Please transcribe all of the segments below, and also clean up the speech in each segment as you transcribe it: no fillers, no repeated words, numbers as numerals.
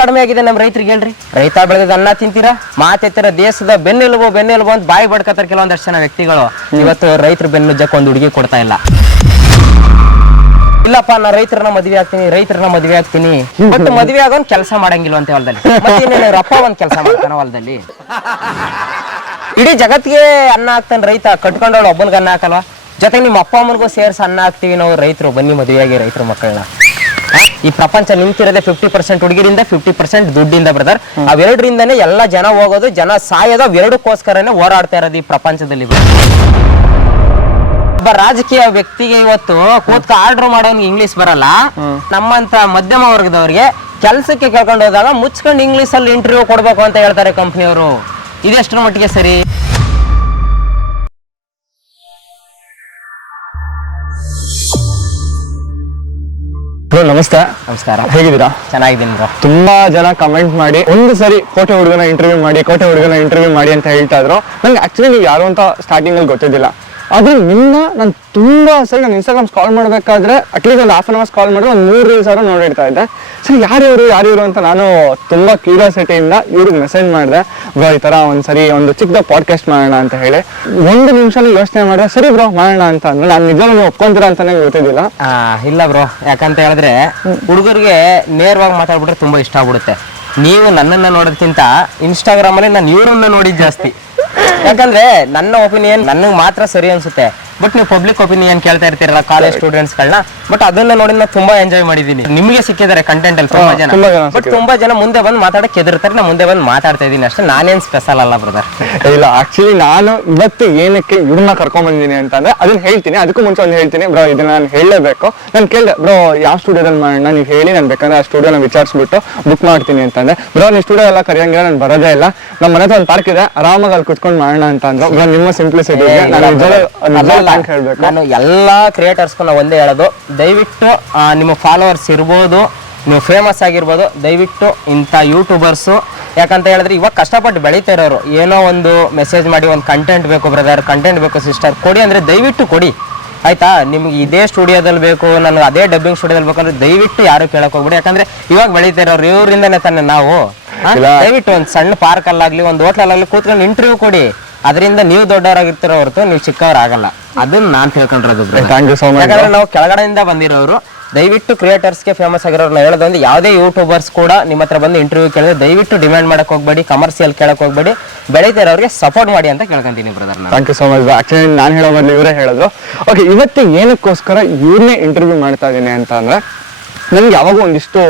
ಕಡಿಮೆ ಆಗಿದೆ ನಮ್ಮ ರೈತರಿಗೆ ಹೇಳ್ರಿ? ರೈತ ಬೆಳೆದ ಅನ್ನ ತಿಂತೀರಾ, ಮಾತೆತ್ತರ ದೇಶದ ಬೆನ್ನೆಲುಬು ಅಂತ ಬಾಯಿ ಬಡ್ಕತ್ತಾರೆ ಕೆಲವೊಂದಷ್ಟು ಜನ ವ್ಯಕ್ತಿಗಳು. ಇವತ್ತು ರೈತರ ಬೆನ್ನುಜ್ಜಕ್ಕೆ ಒಂದು ಹುಡುಗಿ ಕೊಡ್ತಾ ಇಲ್ಲ. ಇಲ್ಲಪ್ಪ ನಾ ರೈತರನ್ನ ಮದ್ವೆ ಆಗ್ತೀನಿ ಬಟ್ ಮದ್ವೆ ಆಗೋನ್ ಕೆಲಸ ಮಾಡಂಗಿಲ್ಲ ಅಂತ ಹೊಲದಲ್ಲಿ. ಮತ್ತೆ ರಪ್ಪ ಒಂದ್ ಕೆಲಸ ಮಾಡ್ತಾನ ಹೊಲದಲ್ಲಿ? ಇಡೀ ಜಗತ್ತಿಗೆ ಅನ್ನ ಹಾಕ್ತಾನೆ ರೈತ, ಕಟ್ಕೊಂಡವಳು ಒಬ್ಬನಿಗೆ ಅನ್ನ ಹಾಕಲ್ವಾ? ಜೊತೆಗೆ ನಿಮ್ಮ ಅಪ್ಪ ಅಮ್ಮನಿಗೂ ಸೇರ್ಸಿ ಅನ್ನ ಹಾಕ್ತಿವಿ ನಾವು ರೈತರು. ಬನ್ನಿ ಮದುವೆಯಾಗಿ ರೈತರ ಮಕ್ಕಳನ್ನ. ಈ ಪ್ರಪಂಚ ನಿಂತಿರೋದೇ 50% ಹುಡುಗಿರಿಂದ, 50% ದುಡ್ಡಿಂದ ಬ್ರದರ್. ಅವೆರಡರಿಂದನೇ ಎಲ್ಲ ಜನ ಹೋಗೋದು, ಜನ ಸಾಯೋದು, ಅವೆರಡಕ್ಕೋಸ್ಕರನೇ ಹೋರಾಡ್ತಾ ಇರೋದು ಈ ಪ್ರಪಂಚದಲ್ಲಿ. ಒಬ್ಬ ರಾಜಕೀಯ ವ್ಯಕ್ತಿಗೆ ಇವತ್ತು ಕೂತ್ಕ ಆರ್ಡರ್ ಮಾಡೋನ್ಗೆ ಇಂಗ್ಲಿಷ್ ಬರಲ್ಲ. ನಮ್ಮಂತ ಮಧ್ಯಮ ವರ್ಗದವ್ರಿಗೆ ಕೆಲ್ಸಕ್ಕೆ ಕೇಳ್ಕೊಂಡು ಹೋದಾಗ ಮುಚ್ಕೊಂಡು ಇಂಗ್ಲಿಷ್ ಅಲ್ಲಿ ಇಂಟರ್ವ್ಯೂ ಕೊಡ್ಬೇಕು ಅಂತ ಹೇಳ್ತಾರೆ ಕಂಪ್ನಿಯವರು. ಇದೆಷ್ಟರ ಮಟ್ಟಿಗೆ ಸರಿ? ನಮಸ್ಕಾರ, ಹೇಗಿದ್ದೀರಾ? ಚೆನ್ನಾಗಿದ್ದೀನಿ ಬ್ರೋ. ತುಂಬಾ ಜನ ಕಮೆಂಟ್ ಮಾಡಿ ಒಂದು ಸರಿ ಕೋಟೆ ಹುಡುಗನ ಇಂಟರ್ವ್ಯೂ ಮಾಡಿ ಅಂತ ಹೇಳ್ತಾ ಇದ್ರು. ನಂಗೆ ಆಕ್ಚುಲಿ ನೀವು ಯಾರು ಅಂತ ಸ್ಟಾರ್ಟಿಂಗ್ ಅಲ್ಲಿ ಗೊತ್ತಿದ್ದಿಲ್ಲ. ಆದ್ರೆ ನಾನು ತುಂಬಾ ಸರಿ ನಾನು ಇನ್ಸ್ಟಾಗ್ರಾಮ್ ಸ್ಕಾಲ್ ಮಾಡ್ಬೇಕಾದ್ರೆ ಅಟ್ಲೀಸ್ಟ್ ಒಂದು 1/2 hour ಸ್ಕಾಲ್ ಮಾಡಿದ್ರೆ ಒಂದು 3 reels ನೋಡಿರ್ತಾ ಇದ್ದೆ. ಸರಿ ಯಾರು ಅಂತ ನಾನು ತುಂಬಾ ಕ್ಯೂರಿಯಾಸಿಟಿಯಿಂದ ಇವ್ರಿಗೆ ಮೆಸೇಜ್ ಮಾಡಿದೆ. ಬ್ರೋ ಈ ತರ ಒಂದ್ಸರಿ ಒಂದು ಚಿಕ್ಕದ ಪಾಡ್ಕಾಸ್ಟ್ ಮಾಡೋಣ ಅಂತ ಹೇಳಿ 1 ನಿಮಿಷ ಯೋಚನೆ ಮಾಡಿದೆ. ಸರಿ ಬ್ರೋ ಮಾಡೋಣ ಅಂತ ಅಂದ್ರೆ ನಾನು ನಿಜವಾಗ್ಲೂ ಒಪ್ಕೊಂತೀರಾ ಅಂತಾನೆ ಗೊತ್ತಿದ್ದಿಲ್ಲ. ಇಲ್ಲ ಬ್ರೋ, ಯಾಕಂತ ಹೇಳಿದ್ರೆ ಹುಡುಗರಿಗೆ ನೇರವಾಗಿ ಮಾತಾಡ್ಬಿಟ್ರೆ ತುಂಬಾ ಇಷ್ಟ ಆಗ್ಬಿಡುತ್ತೆ. ನೀವು ನನ್ನನ್ನ ನೋಡೋದಕ್ಕಿಂತ ಇನ್ಸ್ಟಾಗ್ರಾಮ್ ಅಲ್ಲಿ ನಾನು ಇವ್ರನ್ನ ನೋಡಿದ್ ಜಾಸ್ತಿ. ಯಾಕಂದ್ರೆ ನನ್ನ ಒಪಿನಿಯನ್ ನನಗೆ ಮಾತ್ರ ಸರಿ ಅನ್ಸುತ್ತೆ. ಬಟ್ ನೀವು ಪಬ್ಲಿಕ್ ಒಪಿನಿಯನ್ ಕೇಳ್ತಾ ಇರ್ತೀರಲ್ಲ ಕಾಲೇಜ್ ಸ್ಟೂಡೆಂಟ್ಸ್ ಗಳನ್ನ. ಬಟ್ ಅದನ್ನ ನೋಡಿ ನಾನು ತುಂಬಾ ಎಂಜಾಯ್ ಮಾಡಿದೀನಿ. ನಿಮಗೆ ಸಿಕ್ಕಿದ್ದಾರೆ ಕಂಟೆಂಟ್ ಅಲ್ಲಿ ತುಂಬಾ ಜನ. ಬಟ್ ತುಂಬಾ ಜನ ಮುಂದೆ ಬಂದು ಮಾತಾಡಕ್ಕೆ ಹೆದರ್ತಾರೆ. ನಾನು ಮುಂದೆ ಬಂದು ಮಾತಾಡ್ತಾ ಇದ್ದೀನಿ ಅಷ್ಟೇ. ನಾನೇನ್ ಸ್ಪೆಷಲ್ ಅಲ್ಲ ಬ್ರದರ್. ಇಲ್ಲ, ಆಕ್ಚುಲಿ ನಾನು ಇವತ್ತು ಏನಕ್ಕೆ ಇವ್ರನ್ನ ಕರ್ಕೊಂಡ್ ಬಂದಿದ್ದೀನಿ ಅಂತಂದ್ರೆ ಅದನ್ನ ಹೇಳ್ತೀನಿ. ಅದಕ್ಕೂ ಮುಂಚೆ ಒಂದು ಹೇಳ್ತೀನಿ ಬ್ರೋ, ಇದನ್ನ ನಾನು ಹೇಳಲೇಬೇಕು. ನಾನು ಕೇಳಿದೆ ಬ್ರೋ ಯಾವ ಸ್ಟುಡಿಯೋದಲ್ಲಿ ಮಾಡೋಣ, ನೀವು ಹೇಳಿ ನಾನು ಬೇಕಂದ್ರೆ ಆ ಸ್ಟುಡಿಯೋನ ವಿಚಾರಿಸ್ಬಿಟ್ಟು ಬುಕ್ ಮಾಡ್ತೀನಿ ಅಂತಂದ್ರೆ. ಬ್ರೋ ನೀವು ಸ್ಟುಡಿಯೋ ಎಲ್ಲ ಕರೆಯಂಗಿಲ್ಲ, ನಾನು ಬರೋದೇ ಇಲ್ಲ, ನಮ್ಮ ಮನೆ ಒಂದು ಪಾರ್ಕ್ ಇದೆ, ಆರಾಮಾಗಿ ಅಲ್ಲಿ ಕುತ್ಕೊಂಡು ಮಾಡೋಣ ಅಂತ ಅಂದ್ರು. ಬ್ರೋ ನಿಮ್ಮ ಸಿಂಪ್ಲಿಸಿಟಿ ನಾನು ಎಲ್ಲಾ ಕ್ರಿಯೇಟರ್ಸ್ಗೂ ನಾವು ಒಂದೇ ಹೇಳೋದು, ದಯವಿಟ್ಟು ನಿಮ್ಮ ಫಾಲೋವರ್ಸ್ ಇರ್ಬೋದು, ನೀವು ಫೇಮಸ್ ಆಗಿರ್ಬೋದು, ದಯವಿಟ್ಟು ಇಂಥ ಯೂಟ್ಯೂಬರ್ಸು ಯಾಕಂತ ಹೇಳಿದ್ರೆ ಇವಾಗ ಕಷ್ಟಪಟ್ಟು ಬೆಳೀತಾ ಇರೋರು ಏನೋ ಒಂದು ಮೆಸೇಜ್ ಮಾಡಿ ಒಂದು ಕಂಟೆಂಟ್ ಬೇಕು ಬ್ರದರ್, ಕಂಟೆಂಟ್ ಬೇಕು ಸಿಸ್ಟರ್ ಕೊಡಿ ಅಂದರೆ ದಯವಿಟ್ಟು ಕೊಡಿ ಆಯ್ತಾ. ನಿಮ್ಗೆ ಇದೇ ಸ್ಟುಡಿಯೋದಲ್ಲಿ ಬೇಕು, ನನಗೆ ಅದೇ ಡಬ್ಬಿಂಗ್ ಸ್ಟುಡಿಯೋದಲ್ಲಿ ಬೇಕು ಅಂದ್ರೆ ದಯವಿಟ್ಟು ಯಾರು ಕೇಳಕ್ ಹೋಗ್ಬಿಡಿ. ಯಾಕಂದ್ರೆ ಇವಾಗ ಬೆಳೀತಾ ಇರೋರು ಇವರಿಂದನೇ ತಾನೆ ನಾವು. ದಯವಿಟ್ಟು ಒಂದು ಸಣ್ಣ ಪಾರ್ಕಲ್ಲಾಗ್ಲಿ ಒಂದು ಹೋಟ್ಲಲ್ಲಾಗ್ಲಿ ಕೂತ್ಕೊಂಡು ಇಂಟರ್ವ್ಯೂ ಕೊಡಿ. ಅದರಿಂದ ನೀವು ದೊಡ್ಡವರಾಗಿರ್ತಿರೋ ಹೊರತು ನೀವು ಚಿಕ್ಕವರಾಗಲ್ಲ. ಅದನ್ನ ನಾನು ತಿಳ್ಕೊಂಡಿರೋದು. ಯಾಕಂದ್ರೆ ನಾವು ಕೆಳಗಡೆಯಿಂದ ಬಂದಿರೋರು. ದಯವಿಟ್ಟು ಕ್ರಿಯೇಟರ್ಸ್ಗೆ ಫೇಮಸ್ ಆಗಿರೋರ್ನ ಹೇಳೋದೊಂದು, ಯಾವುದೇ ಯೂಟ್ಯೂಬರ್ಸ್ ಕೂಡ ನಿಮ್ಮ ಹತ್ರ ಬಂದು ಇಂಟರ್ವ್ಯೂ ಕೇಳಿದ್ರೆ ದಯವಿಟ್ಟು ಡಿಮ್ಯಾಂಡ್ ಮಾಡಕ್ ಹೋಗ್ಬೇಡಿ, ಕಮರ್ಷಿಯಲ್ ಕೇಳಕ್ ಹೋಗ್ಬೇಡಿ, ಬೆಳೀತಾ ಇರೋರಿಗೆ ಸಪೋರ್ಟ್ ಮಾಡಿ ಅಂತ ಕೇಳ್ಕೊಂತೀನಿ brother. Thank you so much. Actually ನಾನು ಹೇಳೋ ಬದಲು ಇವರೇ ಹೇಳಿದ್ರು. ಓಕೆ, ಇವತ್ತು ಏನಕ್ಕೋಸ್ಕರ ಇವ್ರನ್ನೇ ಇಂಟರ್ವ್ಯೂ ಮಾಡ್ತಾ ಇದ್ದೀನಿ ಅಂತ ಅಂದ್ರೆ ನನಗೆ ಯಾವಾಗೂ ಒಂದಿಷ್ಟು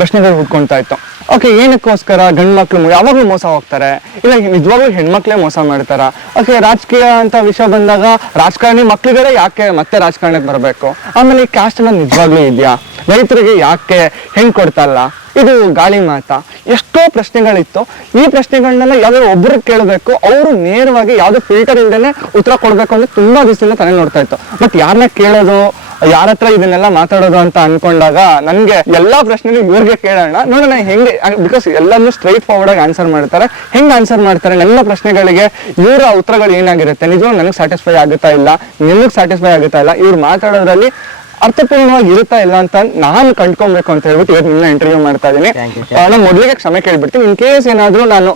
ಪ್ರಶ್ನೆಗಳು ಹುಡ್ಕೊಳ್ತಾ ಇತ್ತು. ಓಕೆ, ಏನಕ್ಕೋಸ್ಕರ ಗಂಡು ಮಕ್ಳು ಯಾವಾಗಲೂ ಮೋಸ ಹೋಗ್ತಾರೆ, ಇಲ್ಲ ನಿಜವಾಗ್ಲೂ ಹೆಣ್ಮಕ್ಳೇ ಮೋಸ ಮಾಡ್ತಾರ? ಓಕೆ, ರಾಜಕೀಯ ಅಂತ ವಿಷಯ ಬಂದಾಗ ರಾಜಕಾರಣಿ ಮಕ್ಳುಗಳೇ ಯಾಕೆ ಮತ್ತೆ ರಾಜಕಾರಣಕ್ಕೆ ಬರಬೇಕು? ಆಮೇಲೆ ಈ ಕ್ಯಾಸ್ಟ್ ಅನ್ನೋದು ನಿಜವಾಗ್ಲೂ ಇದೆಯಾ? ರೈತರಿಗೆ ಯಾಕೆ ಹೆಣ್ಣು ಕೊಡ್ತಾ ಇಲ್ಲ? ಇದು ಗಾಳಿ ಮಾತಾ? ಎಷ್ಟೋ ಪ್ರಶ್ನೆಗಳಿತ್ತು. ಈ ಪ್ರಶ್ನೆಗಳನ್ನೆಲ್ಲ ಯಾವ್ದಾದ್ರು ಒಬ್ರಿಗೆ ಕೇಳಬೇಕು, ಅವರು ನೇರವಾಗಿ ಯಾವುದೋ ಫಿಲ್ಟರ್ ಇಲ್ಲದೇ ಉತ್ತರ ಕೊಡ್ಬೇಕು ಅಂದ್ರೆ ತುಂಬಾ ದಿವಸದಿಂದ ತಲೆ ನೋಡ್ತಾ ಇತ್ತು. ಬಟ್ ಯಾರನ್ನ ಕೇಳೋದು, ಯಾರ ಹತ್ರ ಇದನ್ನೆಲ್ಲ ಮಾತಾಡೋದು ಅಂತ ಅನ್ಕೊಂಡಾಗ ನನ್ಗೆ ಎಲ್ಲಾ ಪ್ರಶ್ನೆಗಳು ಇವ್ರಿಗೆ ಕೇಳೋಣ, ನೋಡೋಣ ಹೆಂಗೆ. ಬಿಕಾಸ್ ಎಲ್ಲಾನು ಸ್ಟ್ರೈಟ್ ಫಾರ್ವರ್ಡ್ ಆಗಿ ಆನ್ಸರ್ ಮಾಡ್ತಾರೆ. ಹೆಂಗ್ ಆನ್ಸರ್ ಮಾಡ್ತಾರೆ ನನ್ನ ಪ್ರಶ್ನೆಗಳಿಗೆ, ಇವರ ಉತ್ತರಗಳು ಏನಾಗಿರುತ್ತೆ, ನಿಜವಾಗ್ಲೂ ನನಗೆ ಸ್ಯಾಟಿಸ್ಫೈ ಆಗುತ್ತಾ ಇಲ್ಲ, ನಿಮಗ್ ಸ್ಯಾಟಿಸ್ಫೈ ಆಗುತ್ತಾ ಇಲ್ಲ, ಇವ್ರು ಮಾತಾಡೋದ್ರಲ್ಲಿ ಅರ್ಥಪೂರ್ಣವಾಗಿ ಇರುತ್ತಾ ಇಲ್ಲ ಅಂತ ನಾನು ಕಂಡ್ಕೊಬೇಕು ಅಂತ ಹೇಳ್ಬಿಟ್ಟು ಇವತ್ತು ನಿಮ್ಮನ್ನ ಇಂಟರ್ವ್ಯೂ ಮಾಡ್ತಾ ಇದೀನಿ. ನಾನು ಮೊದಲಿಗೆ ಕ್ಷಮೆ ಕೇಳ್ಬಿಡ್ತೀನಿ. ಇನ್ ಕೇಸ್ ಏನಾದ್ರು ನಾನು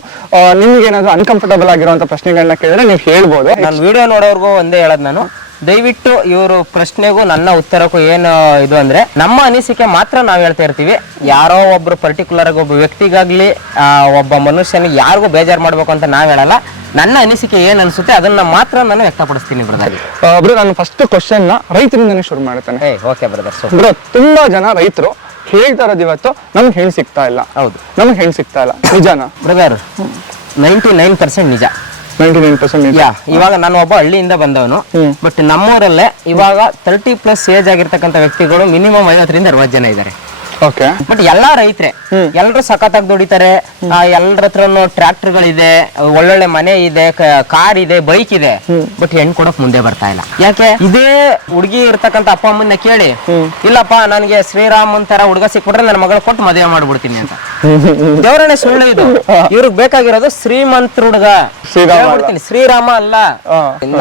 ನಿಮ್ಗೆ ಏನಾದ್ರು ಅನ್ಕಂಫರ್ಟಬಲ್ ಆಗಿರುವಂತ ಪ್ರಶ್ನೆಗಳನ್ನ ಕೇಳಿದ್ರೆ ನೀವು ಹೇಳ್ಬೋದು. ನಾನು ವಿಡಿಯೋ ನೋಡೋರ್ಗು ಒಂದೇ ಹೇಳೋದು, ನಾನು ದಯವಿಟ್ಟು ಇವರು ಪ್ರಶ್ನೆಗೂ ನನ್ನ ಉತ್ತರಕ್ಕೂ ಏನು ಇದು ಅಂದ್ರೆ ನಮ್ಮ ಅನಿಸಿಕೆ ಮಾತ್ರ ನಾವು ಹೇಳ್ತಾ ಇರ್ತೀವಿ. ಯಾರೋ ಒಬ್ರು ಪರ್ಟಿಕ್ಯುಲರ್ ಆಗಿ ಒಬ್ಬ ವ್ಯಕ್ತಿಗಾಗ್ಲಿ ಒಬ್ಬ ಮನುಷ್ಯನಿಗೆ ಯಾರಿಗೂ ಬೇಜಾರು ಮಾಡ್ಬೇಕು ಅಂತ ನಾವ್ ಹೇಳಲ್ಲ. ನನ್ನ ಅನಿಸಿಕೆ ಏನ್ ಅನ್ಸುತ್ತೆ ಅದನ್ನ ಮಾತ್ರ ನಾನು ವ್ಯಕ್ತಪಡಿಸ್ತೀನಿ ಬ್ರದರ್. ಬ್ರೋ, ನಾನು ಫಸ್ಟ್ ಕ್ವಶನ್ ರೈತರಿಂದನೇ ಶುರು ಮಾಡ್ತೇನೆ. Okay brother. ಬ್ರೋ, ತುಂಬಾ ಜನ ರೈತರು ಹೇಳ್ತಾ ಇರೋದು ಇವತ್ತು ನಮ್ಗೆ ಹೆಣ್ಣು ಸಿಗ್ತಾ ಇಲ್ಲ. ಹೌದು, ನಮ್ಗೆ ಹೆಣ್ಣು ಸಿಗ್ತಾ ಇಲ್ಲ, ನಿಜಾನ ಬ್ರದರ್? 99% ನಿಜ. 99% ನಿಜ. ಇವಾಗ ನಾನು ಒಬ್ಬ ಹಳ್ಳಿಯಿಂದ ಬಂದವನು. ಬಟ್ ನಮ್ಮೂರಲ್ಲೇ ಇವಾಗ 30+ ಏಜ್ ಆಗಿರ್ತಕ್ಕಂಥ ವ್ಯಕ್ತಿಗಳು ಮಿನಿಮಮ್ 50ರಿಂದ 60 ಜನ ಇದ್ದಾರೆ. ಬಟ್ ಎಲ್ಲಾ ರೈತರೇ, ಎಲ್ರು ಸಖತ್ತಾಗಿ ದುಡಿತಾರೆ. ಎಲ್ಲರ ಹತ್ರನು ಟ್ರ್ಯಾಕ್ಟರ್ಗಳಿದೆ, ಒಳ್ಳೊಳ್ಳೆ ಮನೆ ಇದೆ, ಕಾರ್ ಇದೆ, ಬೈಕ್ ಇದೆ. ಬಟ್ ಹೆಣ್ಣು ಕೊಡಕ್ ಮುಂದೆ ಬರ್ತಾ ಇಲ್ಲ. ಯಾಕೆ? ಇದೇ ಹುಡುಗಿ ಇರ್ತಕ್ಕಂಥ ಅಪ್ಪ ಅಮ್ಮನ್ನ ಕೇಳಿ, ಇಲ್ಲಪ್ಪ ನನಗೆ ಶ್ರೀರಾಮ್ ತರ ಹುಡುಗ ಸಿಕ್ಬಿಟ್ರೆ ನನ್ನ ಮಗಳು ಕೊಟ್ಟು ಮದುವೆ ಮಾಡ್ಬಿಡ್ತೀನಿ ಅಂತ. ದೇವರನ್ನೇ ಸುಳ್ಳು ಇದು. ಇವ್ರಿಗೆ ಬೇಕಾಗಿರೋದು ಶ್ರೀಮಂತ ಹುಡುಗ. ಶ್ರೀರಾಮ ಅಲ್ಲ.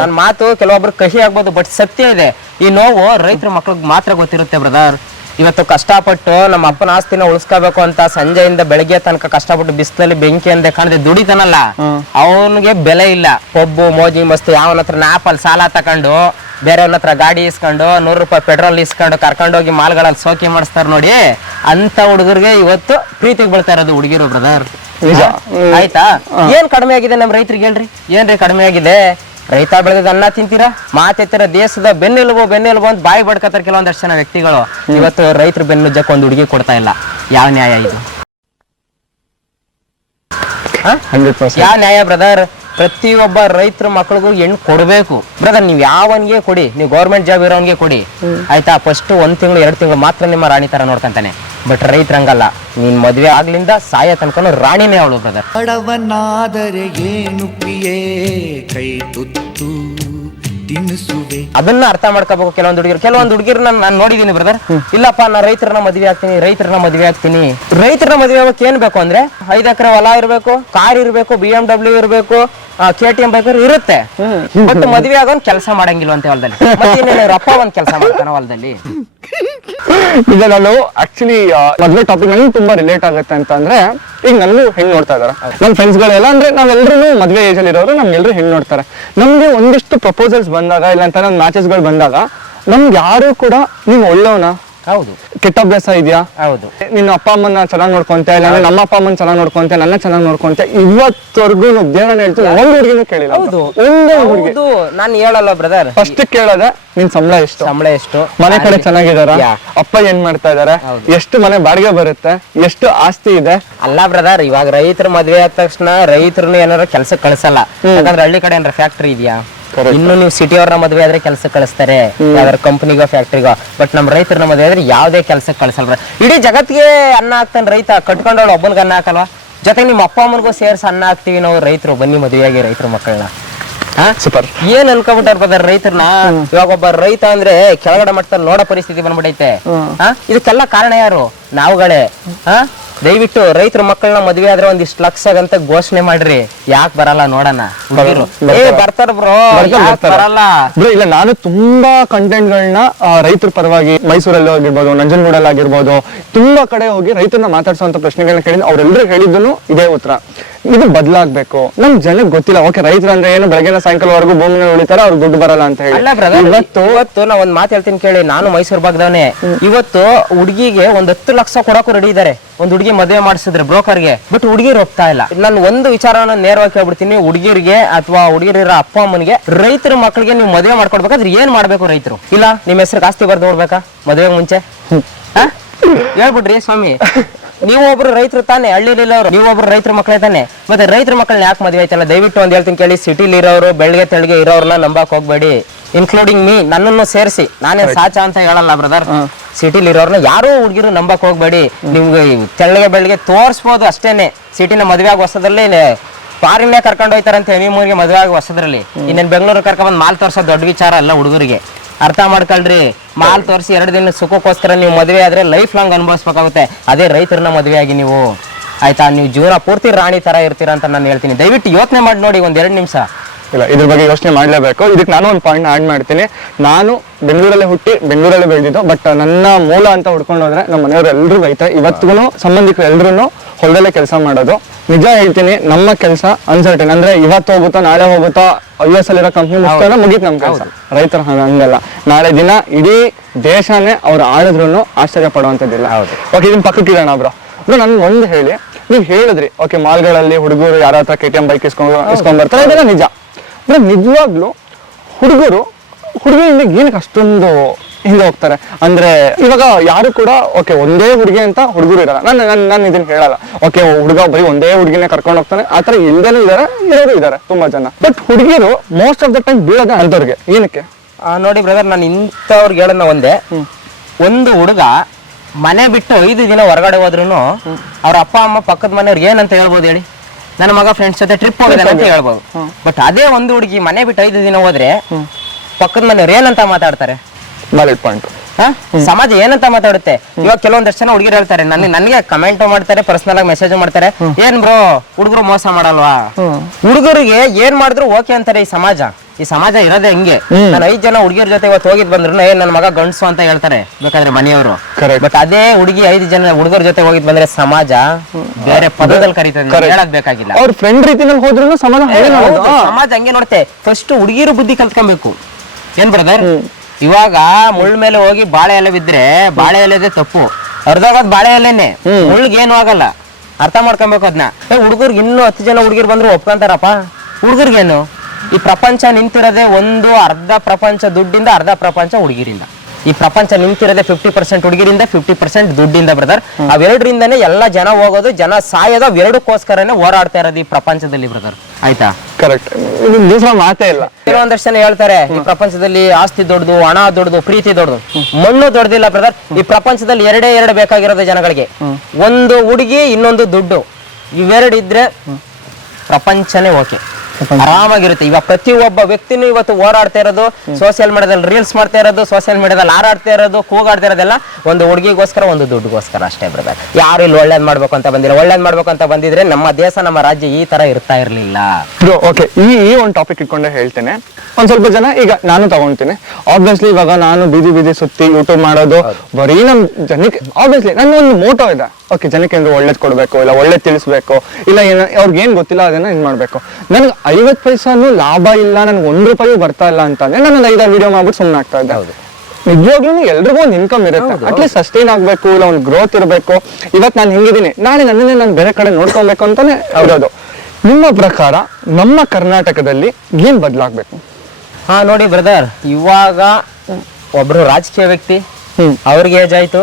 ನನ್ನ ಮಾತು ಕೆಲವೊಬ್ರು ಕಹಿ ಆಗ್ಬೋದು, ಬಟ್ ಸತ್ಯ ಇದೆ. ಈ ನೋವು ರೈತರ ಮಕ್ಳಿಗೆ ಮಾತ್ರ ಗೊತ್ತಿರುತ್ತೆ ಬ್ರದರ್. ಇವತ್ತು ಕಷ್ಟಪಟ್ಟು ನಮ್ಮ ಅಪ್ಪನ ಆಸ್ತಿನ ಉಳಿಸ್ಕೋಬೇಕು ಅಂತ ಸಂಜೆಯಿಂದ ಬೆಳಗ್ಗೆ ತನಕ ಕಷ್ಟಪಟ್ಟು ಬಿಸಿಲಲ್ಲಿ ಬೆಂಕಿ ಅಂದೆ ಕಾಣದೆ ದುಡಿತಾನಲ್ಲ, ಅವನಿಗೆ ಬೆಲೆ ಇಲ್ಲ. ಕೊಬ್ಬು ಮೋಜಿ ಮಸ್ತು ಯಾವನ ಹತ್ರ ಆಪಲ್ ಸಾಲ ತಕೊಂಡು ಬೇರೆಯವ್ರ ಹತ್ರ ಗಾಡಿ ಇಸ್ಕೊಂಡು 100 ರೂಪಾಯಿ ಪೆಟ್ರೋಲ್ ಇಸ್ಕೊಂಡು ಕರ್ಕೊಂಡೋಗಿ ಮಾಲ್ಗಳಲ್ಲಿ ಸೋಕಿ ಮಾಡಿಸ್ತಾರ ನೋಡಿ, ಅಂತ ಹುಡುಗರಿಗೆ ಇವತ್ತು ಪ್ರೀತಿಗೆ ಬೀಳ್ತಾ ಇರೋದು ಹುಡುಗಿರು ಬ್ರದರ್. ಆಯ್ತಾ? ಏನ್ ಕಡಿಮೆ ಆಗಿದೆ ನಮ್ ರೈತರಿಗೆ ಹೇಳ್ರಿ, ಏನ್ರಿ ಕಡಿಮೆ ಆಗಿದೆ? ರೈತ ಬೆಳೆದ ಅನ್ನ ತಿಂತೀರಾ, ಮಾತೆತ್ತರ ದೇಶದ ಬೆನ್ನೆಲುಬು ಅಂತ ಬಾಯಿ ಬಡ್ಕತ್ತಾರ ಕೆಲವೊಂದಷ್ಟು ಜನ ವ್ಯಕ್ತಿಗಳು. ಇವತ್ತು ರೈತರ ಬೆನ್ನುಜ್ಜಕ್ಕೆ ಒಂದು ಹುಡುಗಿ ಕೊಡ್ತಾ ಇಲ್ಲ. ಯಾವ ನ್ಯಾಯ ಇದು? ಯಾವ ನ್ಯಾಯ ಬ್ರದರ್? ಪ್ರತಿಯೊಬ್ಬ ರೈತರ ಮಕ್ಕಳಿಗೂ ಹೆಣ್ಣು ಕೊಡ್ಬೇಕು ಬ್ರದರ್. ನೀವ್ ಯಾವನ್ಗೆ ಕೊಡಿ, ನೀವು ಗೌರ್ಮೆಂಟ್ ಜಾಬ್ ಇರೋನ್ಗೆ ಕೊಡಿ ಆಯ್ತಾ, ಫಸ್ಟ್ 1 ತಿಂಗಳು 2 ತಿಂಗಳು ಮಾತ್ರ ನಿಮ್ಮ ರಾಣಿ ತರ ನೋಡ್ಕೊಂತಾನೆ. ಬಟ್ ರೈತರಂಗಲ್ಲ, ನೀನ್ ಮದ್ವೆ ಆಗ್ಲಿಂದ ಸಾಯ ತನಕ ರಾಣಿನೇ ಅವಳು ಬ್ರದರ್. ಬಡವನಾದರೆ ಏನು ಪ್ರಿಯೇ ಕೈ ತುತ್ತು ತಿನ್ನಿಸುವೆ. ಅದನ್ನ ಅರ್ಥ ಮಾಡ್ಕೋಬೇಕು ಕೆಲವೊಂದು ಹುಡುಗಿರು ನಾನು ನೋಡಿದೀನಿ ಬ್ರದರ್. ಇಲ್ಲಪ್ಪ ನಾ ರೈತರನ್ನ ಮದ್ವೆ ಆಗ್ತೀನಿ. ರೈತರನ್ನ ಮದ್ವೆ ಆಗಕ್ಕೆ ಏನ್ ಬೇಕು ಅಂದ್ರೆ 5 ಎಕರೆ ಹೊಲ ಇರ್ಬೇಕು, ಕಾರ್ ಇರ್ಬೇಕು, BMW ಇರ್ಬೇಕು, KTM ಬೈಕ್ ಇರುತ್ತೆ. ಬಟ್ ಮದ್ವೆ ಆಗೋನ್ ಕೆಲಸ ಮಾಡಂಗಿಲ್ಲ ಅಂತ ಹೊಲದಲ್ಲಿ. ಮತ್ತೆ ಅಪ್ಪ ಒಂದ್ ಕೆಲಸ ಮಾಡ್ತಾನ ಹೊಲದಲ್ಲಿ. ಈಗ ನಾನು ಆಕ್ಚುಲಿ ಮದ್ವೆ ಟಾಪಿಕ್ ನಂಗೆ ತುಂಬಾ ರಿಲೇಟ್ ಆಗುತ್ತೆ ಅಂತ ಅಂದ್ರೆ, ಈಗ ನನಗೂ ಹೆಣ್ಣು ನೋಡ್ತಾ ಇದಾರೆ ನನ್ನ ಫ್ರೆಂಡ್ಸ್ ಗಳೆಲ್ಲ. ಅಂದ್ರೆ ನಾವೆಲ್ಲರೂ ಮದ್ವೆ ಏಜ್ ಅಲ್ಲಿ ಇರೋರು ನಮ್ಗೆಲ್ಲರೂ ಹೆಣ್ಣು ನೋಡ್ತಾರೆ. ನಮ್ಗೆ ಒಂದಿಷ್ಟು ಪ್ರಪೋಸಲ್ಸ್ ಬಂದಾಗ, ಇಲ್ಲ ಅಂತ ಮ್ಯಾಚಸ್ ಗಳು ಬಂದಾಗ, ನಮ್ಗೆ ಯಾರು ಕೂಡ ನೀನ್ ಒಳ್ಳೆಯವನ, ಹೌದು, ಕೆಟ್ಟ ಅಭ್ಯಾಸ ಇದೆಯಾ, ಹೌದು, ನಿನ್ನ ಅಪ್ಪ ಅಮ್ಮನ ಚೆನ್ನಾಗಿ ನೋಡ್ಕೊಂತೆ, ಇಲ್ಲ ನಮ್ಮ ಅಪ್ಪ ಅಮ್ಮನ ಚೆನ್ನಾಗಿ ನೋಡ್ಕೊಂತೆ, ನನ್ನ ಚೆನ್ನಾಗಿ ನೋಡ್ಕೊಂತೆ, ಇವತ್ತವರೆಗೂ ದೇವನ ಹೇಳ್ತೀನಿ ಒಂದು ಹುಡುಗಿನೂ ಕೇಳಿಲ್ಲ. ಹೌದು, ನಾನು ಹೇಳಲ್ಲ ಬ್ರದರ್. ಫಸ್ಟ್ ಕೇಳೋದ ನಿನ್ ಸಂಬಳ ಎಷ್ಟು, ಮನೆ ಕಡೆ ಚೆನ್ನಾಗಿದಾರ, ಅಪ್ಪ ಏನ್ ಮಾಡ್ತಾ ಇದಾರೆ, ಎಷ್ಟು ಮನೆ ಬಾಡಿಗೆ ಬರುತ್ತೆ, ಎಷ್ಟು ಆಸ್ತಿ ಇದೆ. ಅಲ್ಲ ಬ್ರದರ್, ಇವಾಗ ರೈತರ ಮದ್ವೆ ಆದ ತಕ್ಷಣ ರೈತರನ್ನ ಏನಾರ ಕೆಲ್ಸಕ್ಕೆ ಕಳ್ಸಲ್ಲ. ಯಾಕಂದ್ರೆ ಹಳ್ಳಿ ಕಡೆ ಏನಾರ ಫ್ಯಾಕ್ಟ್ರಿ ಇದೆಯಾ? ಇನ್ನು ನೀವು ಸಿಟಿ ಅವ್ರನ್ನ ಮದ್ವೆ ಆದ್ರೆ ಕೆಲ್ಸಕ್ಕೆ ಕಳಿಸ್ತಾರೆ, ಯಾವ್ದಾರ ಕಂಪ್ನಿಗೋ ಫ್ಯಾಕ್ಟ್ರಿಗೋ. ಬಟ್ ನಮ್ ರೈತರನ್ನ ಮದ್ವೆ ಆದ್ರೆ ಯಾವ್ದೇ ಕೆಲ್ಸಕ್ಕೆ ಕಳ್ಸಲ್ರ. ಇಡೀ ಜಗತ್ತಿಗೆ ಅನ್ನ ಹಾಕ್ತಾನೆ ರೈತ, ಕಟ್ಕೊಂಡವಳು ಒಬ್ಬನಿಗೆ ಅನ್ನ ಹಾಕಲ್ವಾ? ಜೊತೆಗೆ ನಿಮ್ಮ ಅಪ್ಪ ಅಮ್ಮನಿಗೂ ಸೇರ್ಸಿ ಅನ್ನ ಹಾಕ್ತಿವಿ ನಾವು ರೈತರು. ಬನ್ನಿ ಮದುವೆಯಾಗಿ ರೈತರ ಮಕ್ಕಳನ್ನ. ಸೂಪರ್. ಏನ್ ಅನ್ಕೋಬಿಟ್ಟಾರ ಬ್ರದರ್ ರೈತರನ್ನ? ಇವಾಗ ಒಬ್ಬ ರೈತ ಅಂದ್ರೆ ಕೆಳಗಡೆ ಮಟ್ಟದಲ್ಲಿ ನೋಡೋ ಪರಿಸ್ಥಿತಿ ಬಂದ್ಬಿಟ್ಟೈತೆ. ಇದಕ್ಕೆಲ್ಲ ಕಾರಣ ಯಾರು? ನಾವುಗಳೇ. ದಯವಿಟ್ಟು ರೈತರ ಮಕ್ಕಳನ್ನ ಮದ್ವೆ ಆದ್ರೆ ಒಂದಿಷ್ಟು ಲಕ್ಷಗಂತ ಘೋಷಣೆ ಮಾಡ್ರಿ. ಯಾಕೆ ಬರಲ್ಲ ನೋಡೋಣ? ಬರ್ತಾರ ಬ್ರೋ, ಬರಲ್ಲ ಬ್ರೋ. ಇಲ್ಲ, ನಾನು ತುಂಬಾ ಕಂಟೆಂಟ್ ಗಳನ್ನ ರೈತರ ಪರವಾಗಿ ಮೈಸೂರಲ್ಲಿ ಆಗಿರ್ಬೋದು, ನಂಜನಗೂಡಲ್ಲಿ ಆಗಿರ್ಬೋದು, ತುಂಬಾ ಕಡೆ ಹೋಗಿ ರೈತರನ್ನ ಮಾತಾಡ್ಸುವಂತ ಪ್ರಶ್ನೆಗಳನ್ನ ಕೇಳಿದ್ರೆ ಅವರೆಲ್ಲರೂ ಹೇಳಿದ್ದನು ಇದೇ ಉತ್ತರ. ಇದು ಬದಲಾಗ್ಬೇಕು. ನಮ್ ಜನಕ್ಕೆ ಗೊತ್ತಿಲ್ಲ. ಓಕೆ, ರೈತರು ಅಂದ್ರೆ ಏನು, ಬೆಳಗ್ಗೆ ಸಾಯಂಕಾಲವರೆಗೂ ಭೂಮಿನ ಉಳಿತಾರ, ಅವ್ರು ದುಡ್ಡು ಬರಲ್ಲ ಅಂತ ಹೇಳಿ. ಇವತ್ತು ನಾ ಒಂದ್ ಮಾತು ಹೇಳ್ತೀನಿ ಕೇಳಿ. ನಾನು ಮೈಸೂರು ಭಾಗದವನೇ. ಇವತ್ತು ಹುಡುಗಿಗೆ 10 ಲಕ್ಷ ಕೊಡಕ್ಕೂ ರೆಡಿ ಇದಾರೆ, ಒಂದ್ ಹುಡುಗಿ ಮದುವೆ ಮಾಡಿಸಿದ್ರೆ ಬ್ರೋಕರ್ಗೆ. ಬಟ್ ಹುಡುಗಿರು ಹೋಗ್ತಾ ಇಲ್ಲ. ನಾನು ಒಂದು ವಿಚಾರನ ನೇರವಾಗಿ ಹೇಳ್ಬಿಡ್ತೀನಿ. ಹುಡುಗಿರಿಗೆ ಅಥವಾ ಹುಡುಗಿರ ಅಪ್ಪ ಅಮ್ಮನಿಗೆ ರೈತರ ಮಕ್ಕಳಿಗೆ ನೀವು ಮದುವೆ ಮಾಡ್ಕೊಡ್ಬೇಕಾದ್ರೆ ಏನ್ ಮಾಡ್ಬೇಕು ರೈತರು? ಇಲ್ಲ ನಿಮ್ಮ ಹೆಸರು ಆಸ್ತಿ ಬರ್ದು ನೋಡ್ಬೇಕಾ ಮದುವೆಗೆ ಮುಂಚೆ? ಹೇಳ್ಬಿಡ್ರಿ ಸ್ವಾಮಿ. ನೀವೊಬ್ರು ರೈತರು ತಾನೆ, ಹಳ್ಳಿಲಿಲ್ಲ ಅವರು, ನೀವೊಬ್ರು ರೈತರ ಮಕ್ಕಳೇ ತಾನೆ. ಮತ್ತೆ ರೈತರ ಮಕ್ಕಳನ್ನ ಯಾಕೆ ಮದುವೆ ಆಯ್ತಲ್ಲ? ದಯವಿಟ್ಟು ಒಂದ್ ಹೇಳ್ತೀನಿ ಕೇಳಿ. ಸಿಟಿಲಿ ಇರೋರು, ಬೆಳಗ್ಗೆ ತೆಳಗೆ ಇರೋರ್ನ ನಂಬಕ್ ಹೋಗ್ಬೇಡಿ, ಇನ್ಕ್ಲೂಡಿಂಗ್ ಮೀ, ನನ್ನನ್ನು ಸೇರಿಸಿ. ನಾನೇ ಸಾಚ ಅಂತ ಹೇಳಲ್ಲ ಬ್ರದರ್. ಸಿಟಿಲಿ ಇರೋರ್ನ ಯಾರು ಹುಡುಗಿರು ನಂಬಕ್ ಹೋಗ್ಬೇಡಿ. ನಿಮ್ಗೆ ತೆಳ್ಳಗೆ ಬೆಳಗ್ಗೆ ತೋರ್ಸ್ಬೋದು ಅಷ್ಟೇನೆ. ಸಿಟಿನ ಮದುವೆ ಆಗೋ ಹೊಸದಲ್ಲಿ ಫಾರಿನ್ನೇ ಕರ್ಕೊಂಡು ಹೋಯ್ತಾರಂತೆ ಹನಿಮೂನ್ಗೆ ಮದುವೆ ಆಗೋ ಹೊಸದ್ರಲ್ಲಿ. ಇನ್ನೇನು ಬೆಂಗಳೂರು ಕರ್ಕೊಂಡ್ ಮಾಲ್ ತೋರ್ಸೋ ದೊಡ್ಡ ವಿಚಾರ ಅಲ್ಲ ಹುಡುಗರಿಗೆ. ಅರ್ಥ ಮಾಡ್ಕೊಳ್ರಿ. ಮಾಲ್ ತೋರಿಸಿ 2 ದಿನ ಸುಖಕ್ಕೋಸ್ಕರ ನೀವು ಮದುವೆ ಆದ್ರೆ ಲೈಫ್ ಲಾಂಗ್ ಅನುಭವಿಸ್ಬೇಕಾಗುತ್ತೆ. ಅದೇ ರೈತರನ್ನ ಮದುವೆ ಆಗಿ ನೀವು ಆಯ್ತಾ, ನೀವು ಜೀವನ ಪೂರ್ತಿ ರಾಣಿ ತರ ಇರ್ತೀರಾ ಅಂತ ನಾನು ಹೇಳ್ತೀನಿ. ದಯವಿಟ್ಟು ಯೋಚನೆ ಮಾಡಿ ನೋಡಿ 1-2 ನಿಮಿಷ. ಇಲ್ಲ, ಇದ್ರ ಬಗ್ಗೆ ಯೋಚನೆ ಮಾಡ್ಲೇಬೇಕು. ಇದಕ್ಕೆ ನಾನು ಒಂದು ಪಾಯಿಂಟ್ ಆಡ್ ಮಾಡ್ತೀನಿ. ನಾನು ಬೆಂಗಳೂರಲ್ಲೇ ಹುಟ್ಟಿ ಬೆಂಗಳೂರಲ್ಲೇ ಬೆಳೆದಿದ್ದು. ಬಟ್ ನನ್ನ ಮೂಲ ಅಂತ ಹುಡ್ಕೊಂಡು ಹೋದ್ರೆ ನಮ್ಮ ಮನೆಯವರು ಎಲ್ಲರೂ ರೈತ. ಇವತ್ತಿಗೂ ಸಂಬಂಧಿಕರು ಎಲ್ಲರೂ ಹೊಲದಲ್ಲೇ ಕೆಲಸ ಮಾಡೋದು. ನಿಜ ಹೇಳ್ತೀನಿ, ನಮ್ಮ ಕೆಲಸ ಅನ್ಸರ್ಟನ್. ಅಂದ್ರೆ ಇವತ್ತು ಹೋಗುತ್ತೋ ನಾಳೆ ಹೋಗುತ್ತೋ, US ಅಲ್ಲಿರೋ ಕಂಪ್ನಿ ಮುಗಿಸ್ತಾರೆ, ಮುಗೀತು ನಮ್ಮ ಕೆಲಸ. ರೈತರ ಹಂಗಲ್ಲ. ನಾಳೆ ದಿನ ಇಡೀ ದೇಶನೇ ಅವ್ರು ಆಳಿದ್ರು ಆಶ್ಚರ್ಯ ಪಡುವಂಥದ್ದಿಲ್ಲ. ಓಕೆ, ಇದನ್ನ ಪಕ್ಕಕ್ಕೆ ಇಡೋಣ ಬ್ರೋ. ನನ್ ಒಂದು ಹೇಳಿ, ನೀವು ಹೇಳಿದ್ರಿ ಓಕೆ ಮಾಲ್ಗಳಲ್ಲಿ ಹುಡುಗರು ಯಾರ ಹತ್ರ KTM ಬೈಕ್ ಇಸ್ಕೊಂಡ್ ಬರ್ತಾರೆ, ಇದೆಲ್ಲ ನಿಜ. ನಿಜವಾಗ್ಲೂ ಹುಡುಗಿಯಿಂದ ಏನಕ್ಕೆ ಅಷ್ಟೊಂದು ಹಿಂದೆ ಹೋಗ್ತಾರೆ ಅಂದ್ರೆ? ಇವಾಗ ಯಾರು ಕೂಡ ಓಕೆ ಒಂದೇ ಹುಡುಗಿ ಅಂತ ಹುಡುಗರು ಇರಲ್ಲ. ನಾನು ಇದನ್ನ ಹೇಳಲ್ಲ. ಓಕೆ, ಹುಡುಗ ಬರೀ ಒಂದೇ ಹುಡುಗಿನೇ ಕರ್ಕೊಂಡು ಹೋಗ್ತಾನೆ, ಆತರ ಇಲ್ದೇನೂ ಇದಾರೆ, ಇರೋರು ಇದಾರೆ ತುಂಬಾ ಜನ. ಬಟ್ ಹುಡುಗಿರು ಮೋಸ್ಟ್ ಆಫ್ ದ ಟೈಮ್ ಬೀಳೋದ ಅಂತವ್ರಿಗೆ. ಏನಕ್ಕೆ ನೋಡಿ ಬ್ರದರ್, ನಾನು ಇಂಥವ್ರಿಗೆ ಹೇಳೋಣ ಒಂದೇ. ಒಂದು ಹುಡುಗ ಮನೆ ಬಿಟ್ಟು 5 ದಿನ ಹೊರಗಡೆ ಹೋದ್ರು ಅವ್ರ ಅಪ್ಪ ಅಮ್ಮ ಪಕ್ಕದ ಮನೆಯವ್ರಿಗೆ ಏನಂತ ಹೇಳ್ಬೋದು ಹೇಳಿ? ನನ್ನ ಮಗ ಫ್ರೆಂಡ್ಸ್ ಜೊತೆ ಟ್ರಿಪ್ ಹೋಗಿದ್ದಾನೆ ಅಂತ ಹೇಳ್ಬೋದು. ಬಟ್ ಅದೇ ಒಂದು ಹುಡುಗಿ ಮನೆ ಬಿಟ್ಟು 5 ದಿನ ಹೋದ್ರೆ ಪಕ್ಕದ ಮನೆಯವ್ರು ಏನಂತ ಮಾತಾಡ್ತಾರೆ? Valid point. ಸಮಾಜ ಏನಂತ ಮಾತಾಡುತ್ತೆ? ಇವಾಗ ಕೆಲವೊಂದಷ್ಟು ಜನ ಹುಡುಗಿರು ಹೇಳ್ತಾರೆ, ನನಗೆ ಕಮೆಂಟ್ ಮಾಡ್ತಾರೆ, ಪರ್ಸನಲ್ ಆಗಿ ಮೆಸೇಜ್ ಮಾಡ್ತಾರೆ, ಏನ್ ಬ್ರೋ ಹುಡುಗರು ಮೋಸ ಮಾಡಲ್ವಾ? ಹುಡುಗರಿಗೆ ಏನ್ ಮಾಡಿದ್ರು ಓಕೆ ಅಂತಾರೆ ಈ ಸಮಾಜ. ಈ ಸಮಾಜ ಇರೋದೇ ಹಿಂಗೆ. ನಾನು 5 ಜನ ಹುಡುಗಿಯರ ಜೊತೆ ಇವತ್ತು ಹೋಗಿದ್ ಬಂದ್ರು ನನ್ನ ಮಗ ಗಂಡಸು ಅಂತ ಹೇಳ್ತಾರೆ ಬೇಕಾದ್ರೆ ಮನೆಯವರು. ಬಟ್ ಅದೇ ಹುಡುಗಿ 5 ಜನ ಹುಡುಗರ ಜೊತೆ ಹೋಗಿದ್ ಬಂದ್ರೆ ಸಮಾಜ ಬೇರೆ ಪದದಲ್ಲಿ ಕರೀತದೆ, ಹೇಳಕ್ ಬೇಕಾಗಿಲ್ಲ. ಅವ್ರ ಫ್ರೆಂಡ್ ರೀತಿನಲ್ಲಿ ಹೋದ್ರು ಸಮಾಜ ಹಂಗೆ ನೋಡುತ್ತೆ. ಫಸ್ಟ್ ಹುಡುಗಿರು ಬುದ್ಧಿ ಕಲ್ತ್ಕೊಬೇಕು ಏನ್ ಬ್ರದರ್. ಇವಾಗ ಮುಳ್ಳ ಮೇಲೆ ಹೋಗಿ ಬಾಳೆ ಎಲೆ ಬಿದ್ರೆ ಬಾಳೆ ಎಲೆದೇ ತಪ್ಪು, ಅರ್ಧೋಗೋದ್ ಬಾಳೆ ಎಲೆನೆ, ಮುಳ್ಳಿಗೆ ಏನು ಆಗಲ್ಲ. ಅರ್ಥ ಮಾಡ್ಕೊಬೇಕು ಅದನ್ನ. ಹುಡುಗರ್ಗೆ ಇನ್ನೂ 10 ಜನ ಹುಡುಗಿರು ಬಂದ್ರು ಒಪ್ಕೊಂತಾರಪ್ಪ. ಹುಡುಗರ್ಗೇನು ಈ ಪ್ರಪಂಚ ನಿಂತಿರೋದೇ ಅರ್ಧ ಪ್ರಪಂಚ ದುಡ್ಡಿಂದ, ಅರ್ಧ ಪ್ರಪಂಚ ಹುಡುಗಿರಿಂದ. ಈ ಪ್ರಪಂಚ ನಿಂತಿರೋದೇ 50% ಹುಡುಗಿರಿಂದ, 50% ದುಡ್ಡಿಂದ ಬ್ರದರ್. ಅವೆರಡರಿಂದನೇ ಎಲ್ಲ ಜನ ಹೋಗೋದು, ಜನ ಸಾಯೋದು, ಅವೆರಡಕ್ಕೋಸ್ಕರನೇ ಹೋರಾಡ್ತಾ ಇರೋದು ಈ ಪ್ರಪಂಚದಲ್ಲಿ ಬ್ರದರ್. ಆಯ್ತಾ? ಕರೆಕ್ಟ್, ಮಾತೇ ಇಲ್ಲ. ಕೆಲವೊಂದಷ್ಟು ಜನ ಹೇಳ್ತಾರೆ ಈ ಪ್ರಪಂಚದಲ್ಲಿ ಆಸ್ತಿ ದೊಡ್ಡದು, ಹಣ ದೊಡ್ಡದು, ಪ್ರೀತಿ ದೊಡ್ಡದು. ಮಣ್ಣು ದೊಡ್ಡದಿಲ್ಲ ಬ್ರದರ್. ಈ ಪ್ರಪಂಚದಲ್ಲಿ ಎರಡು ಬೇಕಾಗಿರೋದು ಜನಗಳಿಗೆ, ಒಂದು ಹುಡುಗಿ, ಇನ್ನೊಂದು ದುಡ್ಡು. ಇವೆರಡು ಇದ್ರೆ ಪ್ರಪಂಚನೇ ಓಕೆ, ಆರಾಮಾಗಿರುತ್ತೆ. ಇವಾಗ ಪ್ರತಿಯೊಬ್ಬ ವ್ಯಕ್ತಿನೂ ಇವತ್ತು ಹೋರಾಡ್ತಾ ಇರೋದು, ಸೋಷಿಯಲ್ ಮೀಡಿಯಾದಲ್ಲಿ ರೀಲ್ಸ್ ಮಾಡ್ತಾ ಇರೋದು, ಸೋಷಿಯಲ್ ಮೀಡಿಯಾದಲ್ಲಿ ಹಾರಾಡ್ತಾ ಇರೋದು, ಕೂಗಾಡ್ತಾ ಇರೋದೆಲ್ಲ ಒಂದು ಹುಡುಗಿಗೋಸ್ಕರ, ಒಂದು ದುಡ್ಡುಗೋಸ್ಕರ ಅಷ್ಟೇ ಬ್ರದರ್. ಯಾರು ಇಲ್ಲಿ ಒಳ್ಳೇದ್ ಮಾಡ್ಬೇಕು ಅಂತ ಬಂದಿಲ್ಲ. ಒಳ್ಳೇದ್ ಮಾಡ್ಬೇಕು ಅಂತ ಬಂದಿದ್ರೆ ನಮ್ಮ ದೇಶ, ನಮ್ಮ ರಾಜ್ಯ ಈ ತರ ಇರ್ತಾ ಇರ್ಲಿಲ್ಲ. ಓಕೆ, ಈ ಒಂದು ಟಾಪಿಕ್ ಇಟ್ಕೊಂಡೆ ಹೇಳ್ತೇನೆ. ಒಂದ್ ಸ್ವಲ್ಪ ಜನ, ಈಗ ನಾನು ತಗೊಂತೀನಿ ಆಬ್ವಿಯಸ್ಲಿ, ಇವಾಗ ನಾನು ಬೀದಿ ಸುತ್ತಿ ಯೂಟ್ಯೂಬ್ ಮಾಡೋದು ಬರೀ ನಮ್ ಜನಕ್ಕೆ, ಆಬ್ವಿಯಸ್ಲಿ ನನ್ನ ಒಂದು ಮೋಟೋ ಇದೆ. ಓಕೆ, ಜನಕ್ಕೆ ಅಂದ್ರೆ ಒಳ್ಳೇದ್ ಕೊಡ್ಬೇಕು, ಇಲ್ಲ ಒಳ್ಳೇದ್ ತಿಳಿಸ್ಬೇಕು, ಇಲ್ಲ ಅವ್ರಿಗೆ ಏನ್ ಗೊತ್ತಿಲ್ಲ ಅದನ್ನ ಇದ್ ಮಾಡ್ಬೇಕು. ನನ್ಗೆ 50 ಪೈಸಾನು ಲಾಭ ಇಲ್ಲ, ನನ್ಗೆ 1 ರೂಪಾಯಿ ಬರ್ತಾ ಇಲ್ಲ ಅಂತಂದ್ರೆ ನಾನು 5-6 ವಿಡಿಯೋ ಮಾಡ್ಬಿಟ್ಟು ಸುಮ್ಮನೆ ಆಗ್ತಾ ಇದ್ದೆ. ನಿಜವಾಗ್ಲೂ ಎಲ್ರಿಗೂ ಒಂದು ಇನ್ಕಮ್ ಇರುತ್ತೆ, ಅಟ್ಲೀಸ್ಟ್ ಸಸ್ಟೈನ್ ಆಗ್ಬೇಕು, ಇಲ್ಲ ಒಂದು ಗ್ರೋತ್ ಇರಬೇಕು. ಇವತ್ತು ನಾನು ಹೆಂಗಿದ್ದೀನಿ, ನಾಳೆ ನನ್ನನ್ನೇ ನಾನು ಬೇರೆ ಕಡೆ ನೋಡ್ಕೊಬೇಕು ಅಂತಾನೆ ಇರೋದು. ನಿಮ್ಮ ಪ್ರಕಾರ ನಮ್ಮ ಕರ್ನಾಟಕದಲ್ಲಿ ಏನ್ ಬದಲಾಗ್ಬೇಕು? ಹಾ ನೋಡಿ ಬ್ರದರ್, ಇವಾಗ ಒಬ್ರು ರಾಜಕೀಯ ವ್ಯಕ್ತಿ, ಅವ್ರಿಗೆ ಏಜ್ ಆಯ್ತು,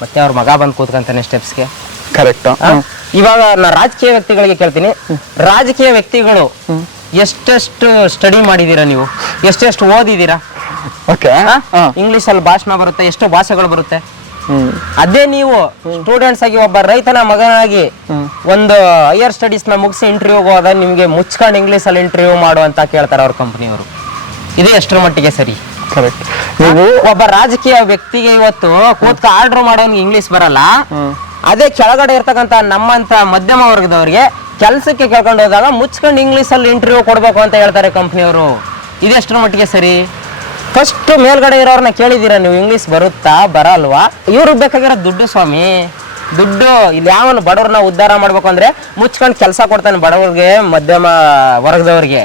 ಮತ್ತೆ ಅವ್ರ ಮಗ ಬಂದು ಕೂತ್ಕೊಂತಾನೆ ಸ್ಟೆಪ್ಸ್ಗೆ. ಕರೆಕ್ಟ್. ಇವಾಗ ನಾ ರಾಜಕೀಯ ವ್ಯಕ್ತಿಗಳಿಗೆ ಕೇಳ್ತೀನಿ, ರಾಜಕೀಯ ವ್ಯಕ್ತಿಗಳು ಎಷ್ಟೆಷ್ಟು ಸ್ಟಡಿ ಮಾಡಿದೀರಾ ನೀವು? ಎಷ್ಟೆಷ್ಟು ಓದಿದೀರಾ? ಇಂಗ್ಲಿಷ್ ಅಲ್ಲಿ ಭಾಷಣ ಬರುತ್ತೆ, ಎಷ್ಟು ಭಾಷೆಗಳು ಬರುತ್ತೆ? ಅದೇ ನೀವು ಸ್ಟೂಡೆಂಟ್ಸ್ ಆಗಿ ಒಬ್ಬ ರೈತನ ಮಗನಾಗಿ ಒಂದು ಹೈಯರ್ ಸ್ಟಡೀಸ್ ನ ಮುಗಿಸಿ ಇಂಟರ್ವ್ಯೂಗೆ ಹೋದ ನಿಮ್ಗೆ ಮುಚ್ಕೊಂಡು ಇಂಗ್ಲಿಷ್ ಅಲ್ಲಿ ಇಂಟರ್ವ್ಯೂ ಮಾಡು ಅಂತ ಕೇಳ್ತಾರೆ ಅವ್ರ ಕಂಪನಿಯವರು. ಇದು ಎಷ್ಟರ ಮಟ್ಟಿಗೆ ಸರಿ? ಕರೆಕ್ಟ್. ನೀವು ಒಬ್ಬ ರಾಜಕೀಯ ವ್ಯಕ್ತಿಗೆ ಇವತ್ತು ಕೂತ್ಕ ಆರ್ಡರ್ ಮಾಡೋನ್ಗೆ ಇಂಗ್ಲಿಷ್ ಬರಲ್ಲ, ಅದೇ ಕೆಳಗಡೆ ಇರ್ತಕ್ಕಂತ ನಮ್ಮಂತ ಮಧ್ಯಮ ವರ್ಗದವ್ರಿಗೆ ಕೆಲ್ಸಕ್ಕೆ ಕೇಳ್ಕೊಂಡು ಹೋದಾಗ ಮುಚ್ಕೊಂಡು ಇಂಗ್ಲಿಷ್ ಅಲ್ಲಿ ಇಂಟರ್ವ್ಯೂ ಕೊಡ್ಬೇಕು ಅಂತ ಹೇಳ್ತಾರೆ ಕಂಪ್ನಿಯವರು. ಇದೆಷ್ಟರ ಮಟ್ಟಿಗೆ ಸರಿ? ಫಸ್ಟ್ ಮೇಲ್ಗಡೆ ಇರೋರ್ನ ಕೇಳಿದೀರಾ ನೀವು ಇಂಗ್ಲಿಷ್ ಬರುತ್ತಾ ಬರಲ್ವಾ? ಇವ್ರಿಗೆ ಬೇಕಾಗಿರೋ ದುಡ್ಡು ಸ್ವಾಮಿ, ದುಡ್ಡು. ಇಲ್ಲಿ ಯಾವನು ಬಡವ್ರನ್ನ ಉದ್ಧಾರ ಮಾಡ್ಬೇಕು ಅಂದ್ರೆ ಮುಚ್ಕೊಂಡು ಕೆಲಸ ಕೊಡ್ತಾನೆ ಬಡವ್ರಿಗೆ, ಮಧ್ಯಮ ವರ್ಗದವ್ರಿಗೆ.